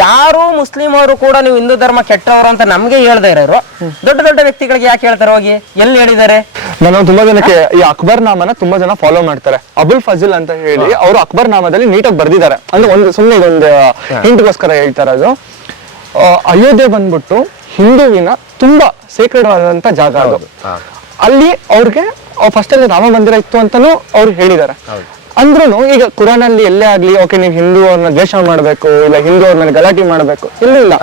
ಯಾರು ಮುಸ್ಲಿಂ ಅವರು ಕೂಡ ನೀವು ಹಿಂದೂ ಧರ್ಮ ಕೆಟ್ಟವರು ಅಂತ ನಮ್ಗೆ ಹೇಳ್ದೇ ಇರೋರು ದೊಡ್ಡ ದೊಡ್ಡ ವ್ಯಕ್ತಿಗಳಿಗೆ ಯಾಕೆ ಹೇಳ್ತಾರೆ ಹೋಗಿ, ಎಲ್ಲಿ ಹೇಳಿದ್ದಾರೆ? ನಾನು ತುಂಬಾ ಜನಕ್ಕೆ ಈ ಅಕ್ಬರ್ ನಾಮನ ತುಂಬಾ ಜನ ಫಾಲೋ ಮಾಡ್ತಾರೆ. ಅಬುಲ್ ಫಜಿಲ್ ಅಂತ ಹೇಳಿ ಅವರು ಅಕ್ಬರ್ ನಾಮದಲ್ಲಿ ನೀಟಾಗಿ ಬರ್ದಿದ್ದಾರೆ. ಅಂದ್ರೆ ಒಂದು ಸುಮ್ಮನೆ ಇದೊಂದು ಹಿಂಟ್ಗೋಸ್ಕರ ಹೇಳ್ತಾರೆ. ಅದು ಅಯೋಧ್ಯೆ ಬಂದ್ಬಿಟ್ಟು ಹಿಂದೂವಿನ ತುಂಬಾ ಸೇಕ್ರೆಡ್ ಆದಂತ ಜಾಗ ಅದು. ಅಲ್ಲಿ ಅವ್ರಿಗೆ ಫಸ್ಟ್ ಅಲ್ಲಿ ರಾಮ ಮಂದಿರ ಇತ್ತು ಅಂತಾನು ಅವ್ರು ಹೇಳಿದ್ದಾರೆ. ಅಂದ್ರೂ ಈಗ ಕುರಾನ್ ಅಲ್ಲಿ ಎಲ್ಲೇ ಆಗ್ಲಿ ಓಕೆ ನೀವು ಹಿಂದೂ ಅವ್ರನ್ನ ದ್ವೇಷ ಮಾಡ್ಬೇಕು, ಇಲ್ಲ ಹಿಂದೂ ಅವ್ರ ಮೇಲೆ ಗಲಾಟೆ ಮಾಡ್ಬೇಕು, ಇಲ್ಲ.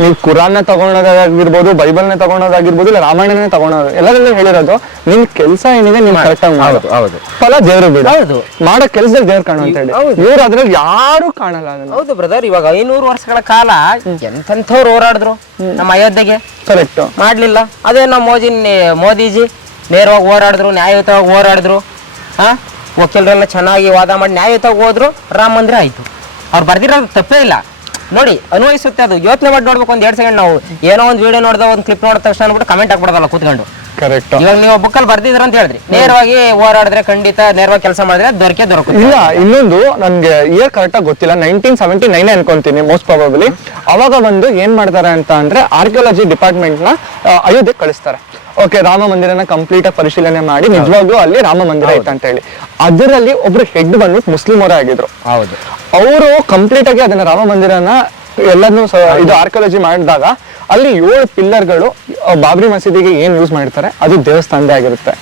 ನೀವು ಕುರಾನ್ ತಗೊಳೋದಾಗಿರ್ಬೋದು, ಬೈಬಲ್ನ ತಗೊಳೋದಾಗಿರ್ಬೋದು, ಇಲ್ಲ ರಾಮಾಯಣನೇ ತಗೊಳೋದು, ಎಲ್ಲರಲ್ಲೂ ಹೇಳಿರೋದು ನಿಮ್ ಕೆಲಸ ಏನಿದೆ ನೀವು ಕರೆಕ್ಟ್ ಆಗಿ ಮಾಡೋದು, ಫಲ ದೇವ್ರು ಬಿಡ ಮಾಡೋ ಕೆಲಸದಲ್ಲಿ ದೇವ್ರು ಕಾಣು ಅಂತ ಹೇಳಿ. ಇವ್ರು ಅದ್ರಲ್ಲಿ ಯಾರು ಕಾಣಲ್ಲ. ಹೌದು ಬ್ರದರ್, ಇವಾಗ 500 ವರ್ಷಗಳ ಕಾಲ ಎಂತೆಂಥವ್ರು ಹೋರಾಡಿದ್ರು ನಮ್ಮ ಅಯೋಧ್ಯೆಗೆ, ಕರೆಕ್ಟ್ ಮಾಡ್ಲಿಲ್ಲ. ಅದೇ ನಮ್ಮ ಮೋದಿಜಿ ನೇರವಾಗಿ ಹೋರಾಡಿದ್ರು, ನ್ಯಾಯಯುತವಾಗಿ ಹೋರಾಡಿದ್ರು. ವಕೀಲರೆಲ್ಲ ಚೆನ್ನಾಗಿ ವಾದ ಮಾಡಿ ನ್ಯಾಯಯುತವಾಗಿ ಹೋದ್ರು, ರಾಮ ಮಂದಿರ ಆಯ್ತು. ಅವ್ರು ಬರ್ದಿರೋದು ತಪ್ಪೇ ಇಲ್ಲ ನೋಡಿ, ಅನ್ವಯಿಸುತ್ತೆ. ಅದು ಯೋಚನೆ ಮಾಡಿ ನೋಡ್ಬೇಕು. ಒಂದ್ 2 ಸೆಕೆಂಡ್ ನಾವು ಏನೋ ಒಂದು ವಿಡಿಯೋ ನೋಡಿದ ಒಂದು ಕ್ಲಿಪ್ ನೋಡಿದ ತಕ್ಷಣ ಅಂದ್ಬಿಟ್ಟು ಕಮೆಂಟ್ ಹಾಕ್ಬಿಡೋದಲ್ಲ ಕೂತ್ಕೊಂಡು. ಕರೆಕ್ಟ್. ಇವಾಗ ನೀವು ಬುಕ್ಕಲ್ಲಿ ಬರ್ದಿದ್ರ ಅಂತ ಹೇಳಿದ್ರಿ, ನೇರವಾಗಿ ಹೋರಾಡಿದ್ರೆ ಖಂಡಿತ ನೇರವಾಗಿ ಕೆಲಸ ಮಾಡಿದ್ರೆ ದೊರಕುತ್ತೆ. ಇಲ್ಲ, ಇನ್ನೊಂದು ನನ್ಗೆ ಇಯರ್ ಕರೆಕ್ಟ್ ಆಗಿ ಗೊತ್ತಿಲ್ಲ, 1979 ಅನ್ಕೊಂತೀನಿ ಮೋಸ್ಟ್ ಪ್ರಾಬಬ್ಲಿ. ಅವಾಗ ಒಂದು ಏನ್ ಮಾಡ್ತಾರೆ ಅಂತ ಅಂದ್ರೆ ಆರ್ಕಿಯಾಲಜಿ ಡಿಪಾರ್ಟ್ಮೆಂಟ್ ನ ಅಯೋಧ್ಯೆ ಕಳಿಸ್ತಾರೆ. ಓಕೆ, ರಾಮ ಮಂದಿರನ ಕಂಪ್ಲೀಟ್ ಆಗಿ ಪರಿಶೀಲನೆ ಮಾಡಿ ನಿಜವಾಗ್ಲೂ ಅಲ್ಲಿ ರಾಮ ಮಂದಿರ ಇತ್ತು ಅಂತ ಹೇಳಿ. ಅದರಲ್ಲಿ ಒಬ್ರು ಹೆಡ್ ಬಂದ್ಬಿಟ್ಟು ಮುಸ್ಲಿಂ ಅವರೇ ಆಗಿದ್ರು. ಹೌದು, ಅವರು ಕಂಪ್ಲೀಟ್ ಆಗಿ ಅದನ್ನ ರಾಮ ಮಂದಿರನ ಎಲ್ಲಾನು ಇದು ಆರ್ಕಿಯಾಲಜಿ ಮಾಡಿದಾಗ ಅಲ್ಲಿ 7 ಪಿಲ್ಲರ್ಗಳು ಬಾಬ್ರಿ ಮಸೀದಿಗೆ ಏನ್ ಯೂಸ್ ಮಾಡ್ತಾರೆ ಅದು ದೇವಸ್ಥಾನದೇ ಆಗಿರುತ್ತೆ.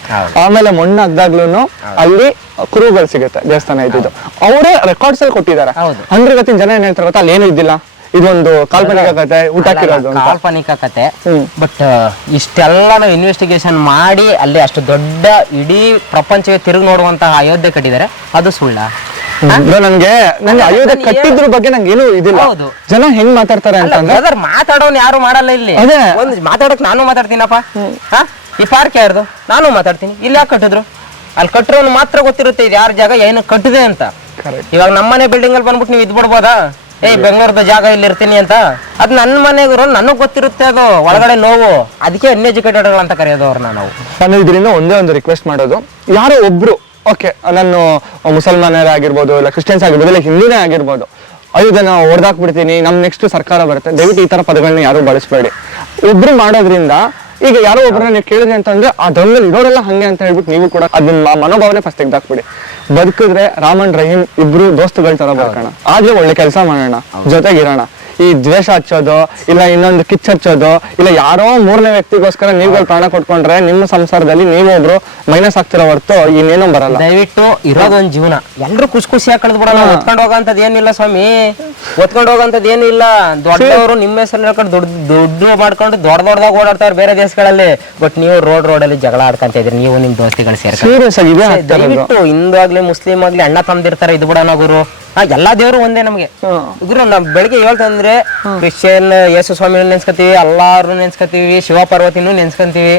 ಆಮೇಲೆ ಮಣ್ಣು ಹಾಕ್ದಾಗ್ಲೂ ಅಲ್ಲಿ ಕುರುಗಳು ಸಿಗುತ್ತೆ ದೇವಸ್ಥಾನ ಇದ್ದಿದ್ದು. ಅವರೇ ರೆಕಾರ್ಡ್ಸ್ ಅಲ್ಲಿ ಕೊಟ್ಟಿದ್ದಾರೆ. ಅಂದ್ರೆ ಇವತ್ತಿನ ಜನ ಏನ್ ಹೇಳ್ತಾರೆ ಗೊತ್ತಾ, ಅಲ್ಲಿ ಏನೂ ಇದ್ದಿಲ್ಲ, ಇದೊಂದು ಕಾಲ್ಪನಿಕ ಕತೆ, ಊಟಕ್ಕಿರೋದು ಕಾಲ್ಪನಿಕ ಕತೆ. ಬಟ್ ಇಷ್ಟೆಲ್ಲ ನಾವು ಇನ್ವೆಸ್ಟಿಗೇಷನ್ ಮಾಡಿ ಅಲ್ಲಿ ಅಷ್ಟು ದೊಡ್ಡ ಇಡೀ ಪ್ರಪಂಚವೇ ತಿರುಗಿ ನೋಡುವಂತಹ ಅಯೋಧ್ಯೆ ಕಟ್ಟಿದ್ದಾರೆ, ಅದು ಸುಳ್ಳ? ನನ್ಗೆ ಅಯೋಧ್ಯೆ ಕಟ್ಟಿದ್ರ ಬಗ್ಗೆ ನಂಗೆ ಏನು ಇದಿಲ್ಲ. ಜನ ಹೆಂಗ್ ಮಾತಾಡ್ತಾರೆ ಅಂತಂದ್ರೆ ಮಾತಾಡೋನ್ ಯಾರು ಮಾಡಲ್ಲ ಇಲ್ಲಿ. ಒಂದು ಮಾತಾಡಕ್ ನಾನು ಮಾತಾಡ್ತೀನಪ್ಪ, ಈ ಪಾರ್ಕ್ ಯಾರ್ದು ನಾನು ಮಾತಾಡ್ತೀನಿ. ಇಲ್ಲಿ ಯಾಕೆ ಕಟ್ಟಿದ್ರು? ಅಲ್ಲಿ ಕಟ್ಟಿರೋನು ಮಾತ್ರ ಗೊತ್ತಿರುತ್ತೆ ಇದು ಯಾರ ಜಾಗ ಏನು ಕಟ್ಟಿದೆ ಅಂತ. ಇವಾಗ ನಮ್ಮನೆ ಬಿಲ್ಡಿಂಗ್ ಅಲ್ಲಿ ಬಂದ್ಬಿಟ್ಟು ನೀವು ಇದ್ಬಿಡ್ಬೋದಾ, ಬೆಂಗಳೂರದ ಜಾಗ ಇಲ್ಲಿ ಇರ್ತೀನಿ ಅಂತ? ಅದ್ ನನ್ನ ಮನೆಗೂ ನನಗ್ ಗೊತ್ತಿರುತ್ತೆ, ಅದು ಒಳಗಡೆ ನೋವು. ಅದಕ್ಕೆ ಅನ್ಎಜುಕೇಟೆಡ್ ಅಂತ ಕರೆಯೋದು ಅವ್ರನ್ನ ನಾವು. ನಾನು ಇದರಿಂದ ಒಂದೇ ಒಂದು ರಿಕ್ವೆಸ್ಟ್ ಮಾಡೋದು, ಯಾರೋ ಒಬ್ರು ಓಕೆ ನಾನು ಮುಸಲ್ಮಾನರೇ ಆಗಿರ್ಬೋದು, ಇಲ್ಲ ಕ್ರಿಶ್ಚಿಯನ್ಸ್ ಆಗಿರ್ಬೋದು, ಇಲ್ಲ ಹಿಂದೂನೇ ಆಗಿರ್ಬೋದು, ಅಯೋಧ್ಯೆನ ಹೊಡೆದಾಕ್ಬಿಡ್ತೀನಿ, ನಮ್ ನೆಕ್ಸ್ಟ್ ಸರ್ಕಾರ ಬರುತ್ತೆ, ದಯವಿಟ್ಟು ಈ ತರ ಪದಗಳನ್ನ ಯಾರು ಬಳಸಬೇಡಿ. ಒಬ್ರು ಮಾಡೋದ್ರಿಂದ ಈಗ ಯಾರೋ ಒಬ್ಬರನ್ನ ನೀವು ಕೇಳಿದ್ರಿ ಅಂತಂದ್ರೆ ಆ ಧರ್ಮದಲ್ಲಿ ಇರೋರೆಲ್ಲ ಹಂಗೆ ಅಂತ ಹೇಳ್ಬಿಟ್ಟು ನೀವು ಕೂಡ ಅದನ್ನ ಮನೋಭಾವನೆ ಫಸ್ಟ್ ತೆಗ್ದಾಕ್ಬಿಡಿ. ಬದುಕಿದ್ರೆ ರಾಮನ್ ರಹೀಮ್ ಇಬ್ರು ದೋಸ್ತುಗಳ ತರ ಬರ್ಕೋಣ, ಆಗ್ಲೇ ಒಳ್ಳೆ ಕೆಲಸ ಮಾಡೋಣ, ಜೊತೆಗಿರೋಣ. ಈ ದ್ವೇಷ ಹಚ್ಚೋದು, ಇಲ್ಲ ಇನ್ನೊಂದು ಕಿಚ್ಚ ಹಚ್ಚೋದು, ಇಲ್ಲ ಯಾರೋ 3ನೇ ವ್ಯಕ್ತಿಗೋಸ್ಕರ ನೀವುಗಳು ಪ್ರಾಣ ಕೊಟ್ಕೊಂಡ್ರೆ ನಿಮ್ಮ ಸಂಸಾರದಲ್ಲಿ ನೀವೊಬ್ರು ಮೈನಸ್ ಆಗ್ತಿರೋ ಹೊರತು ಇನ್ನೇನೋ ಬರಲ್ಲ. ದಯವಿಟ್ಟು ಇರೋದೊಂದು ಜೀವನ, ಎಲ್ರು ಖುಷಿಯಾಗಿ ಕಳೆದು ಬಿಡೋಣ. ಒತ್ಕೊಂಡು ಹೋಗಂತದ್ ಏನಿಲ್ಲ ಸ್ವಾಮಿ, ಒತ್ಕೊಂಡು ಹೋಗಂತದ್ ಏನಿಲ್ಲ. ದೊಡ್ಡವರು ನಿಮ್ಮ ಹೆಸರು ಹೇಳ್ಕೊಂಡು ದುಡ್ಡು ಮಾಡ್ಕೊಂಡು ದೊಡ್ಡದಾಗ ಓಡಾಡ್ತಾರೆ ಬೇರೆ ದೇಶಗಳಲ್ಲಿ. ಬಟ್ ನೀವು ರೋಡಲ್ಲಿ ಜಗಳ ಆಡ್ಕೊಂತ ಇದ್ರಿ, ನೀವು ನಿಮ್ ದೋಸ್ತಿಗಳು ಸೇರ್ಕೊಂಡು. ದಯವಿಟ್ಟು ಹಿಂದೂ ಆಗ್ಲಿ ಮುಸ್ಲಿಂ ಆಗ್ಲಿ ಅಣ್ಣ ತಮ್ದಿರ್ತಾರೆ, ಇದು ಬಿಡೋಣ ಗುರು. ಎಲ್ಲಾ ದೇವರು ಒಂದೇ ನಮ್ಗೆ ಗುರು. ನಾವ್ ಬೆಳಿಗ್ಗೆ ಹೇಳ್ತಂದ್ರೆ ಕ್ರಿಶ್ಚಿಯನ್ ಯೇಸು ಸ್ವಾಮಿ ನೆನ್ಸ್ಕೊತೀವಿ, ಅಲ್ಲಾರು ನೆನ್ಸ್ಕೊತೀವಿ, ಶಿವ ಪಾರ್ವತಿನೂ ನೆನ್ಸ್ಕೊಂತೀವಿ.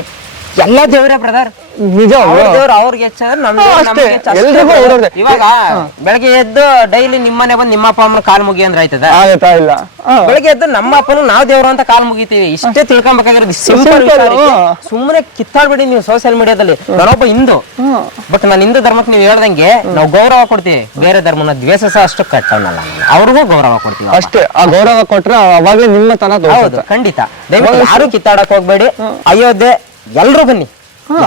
ಎಲ್ಲಾ ದೇವ್ರೇ ಬ್ರದರ್, ನಿಜ. ಅವ್ರಿಗೆ ಇವಾಗ ಬೆಳಗ್ಗೆ ಎದ್ದು ಡೈಲಿ ನಿಮ್ಮನೆ ಬಂದು ನಿಮ್ಮ ಅಪ್ಪ ಅಮ್ಮನ ಕಾಲ್ ಮುಗಿ ಅಂದ್ರೆ ಆಯ್ತದ? ಇಲ್ಲ. ಬೆಳಗ್ಗೆ ಎದ್ದು ನಮ್ಮ ಅಪ್ಪನು ನಾವ್ ದೇವ್ರು ಅಂತ ಕಾಲ್ ಮುಗಿತೀವಿ. ಇಷ್ಟೇ ತಿಳ್ಕೊಬೇಕಾಗಿರೋದು. ಸುಮ್ಮನೆ ಕಿತ್ತಾಡ್ಬಿಡಿ ನೀವು ಸೋಷಿಯಲ್ ಮೀಡಿಯಾದಲ್ಲಿ. ನಾನೊಬ್ಬ ಹಿಂದೂ, ಬಟ್ ನಾನು ಹಿಂದೂ ಧರ್ಮಕ್ಕೆ ನೀವು ಹೇಳ್ದಂಗೆ ನಾವು ಗೌರವ ಕೊಡ್ತೀವಿ. ಬೇರೆ ಧರ್ಮನ ದ್ವೇಷ ಅಷ್ಟು ಕಟ್ಟೋಣಲ್ಲ, ಅವ್ರಿಗೂ ಗೌರವ ಕೊಡ್ತೀವಿ ಅಷ್ಟೇ. ಆ ಗೌರವ ಕೊಟ್ರೆ ಅವಾಗಲೇ ನಿಮ್ಮ ತನ ಹೌದು, ಖಂಡಿತ. ದಯವಿಟ್ಟು ಯಾರು ಕಿತ್ತಾಡಕ್ ಹೋಗ್ಬೇಡಿ. ಅಯೋಧ್ಯೆ ಎಲ್ರು ಬನ್ನಿ,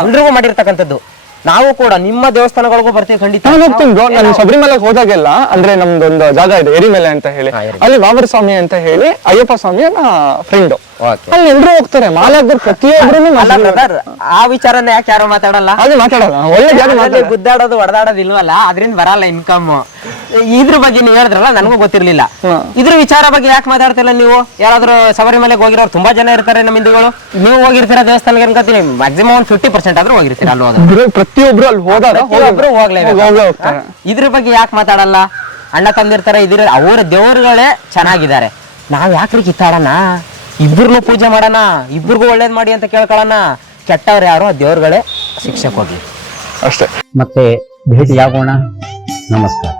ಎಲ್ರಿಗೂ ಮಾಡಿರ್ತಕ್ಕಂಥದ್ದು. ನಾವು ಕೂಡ ನಿಮ್ಮ ದೇವಸ್ಥಾನಗಳಿಗೂ ಬರ್ತೀವಿ ಖಂಡಿತ. ನಾನು ಶಬರಿಮಲೆಗೆ ಹೋದಾಗೆಲ್ಲ ಅಂದ್ರೆ ನಮ್ದೊಂದು ಜಾಗ ಇದೆ ಎರಿಮೆಲೆ ಅಂತ ಹೇಳಿ, ಅಲ್ಲಿ ವಾಮರ ಸ್ವಾಮಿ ಅಂತ ಹೇಳಿ ಅಯ್ಯಪ್ಪ ಸ್ವಾಮಿಯ ಫ್ರೆಂಡ್, ಅಲ್ಲಿ ಎಲ್ರು ಹೋಗ್ತಾರೆ. ಮಾಲಾಗ್ರು ಪ್ರತಿಯೊಬ್ರು ಆ ವಿಚಾರನ ಯಾಕೆ ಯಾರು ಮಾತಾಡಲ್ಲ? ಅದು ಮಾತಾಡಲ್ಲ, ಒಳ್ಳೆ ಜಾಗ. ಗುದ್ದಾಡೋದು ಹೊಡೆದಾಡೋದು ಇಲ್ವಲ್ಲ, ಅದರಿಂದ ಬರಲ್ಲ ಇನ್ಕಮ್. ಇದ್ರ ಬಗ್ಗೆ ನೀವು ಹೇಳಿದ್ರಲ್ಲ, ನನಗೂ ಗೊತ್ತಿರ್ಲಿಲ್ಲ. ಇದ್ರ ವಿಚಾರ ಬಗ್ಗೆ ಯಾಕೆ ಮಾತಾಡ್ತಿಲ್ಲ ನೀವು? ಯಾರಾದ್ರೂ ಶಬರಿಮಲೆಗೆ ಹೋಗಿರೋರು ತುಂಬಾ ಜನ ಇರ್ತಾರೆ ನಮ್ಮ ಹಿಂದೂಗಳು. ನೀವು ಹೋಗಿರ್ತೀರಾ ದೇವಸ್ಥಾನಕ್ಕೆ ಅನ್ಕೋತೀನಿ, ಮ್ಯಾಕ್ಸಿಮಮ್ 50% ಆದ್ರೂ ಹೋಗಿರ್ತೀರ ಅಲ್ಲಿ ಹೋದ್ರೆ. ಪ್ರತಿಯೊಬ್ರು ಅಲ್ಲಿ ಹೋದಾಗ ಹೋಗ್ಲೇಬೇಕು. ಇದ್ರ ಬಗ್ಗೆ ಯಾಕೆ ಮಾತಾಡಲ್ಲ? ಅಣ್ಣ ತಂದಿರ್ತಾರೆ ಇದಿರ ಅವ್ರ ದೇವ್ರುಗಳೇ ಚೆನ್ನಾಗಿದ್ದಾರೆ. ನಾವ್ ಯಾಕ್ರಿ ಕಿತ್ತಾಡೋಣ, ಇಬ್ಬರನ್ನು ಪೂಜೆ ಮಾಡೋಣ, ಇಬ್ಬರಿಗೂ ಒಳ್ಳೇದ್ ಮಾಡಿ ಅಂತ ಕೇಳ್ಕೊಳ್ಳೋಣ. ಕೆಟ್ಟವ್ರು ಯಾರು ಆ ದೇವ್ರುಗಳೇ ಶಿಕ್ಷೆ ಕೊಡ್ಲಿ ಅಷ್ಟೇ. ಮತ್ತೆ ಭೇಟಿಯಾಗೋಣ. ನಮಸ್ಕಾರ.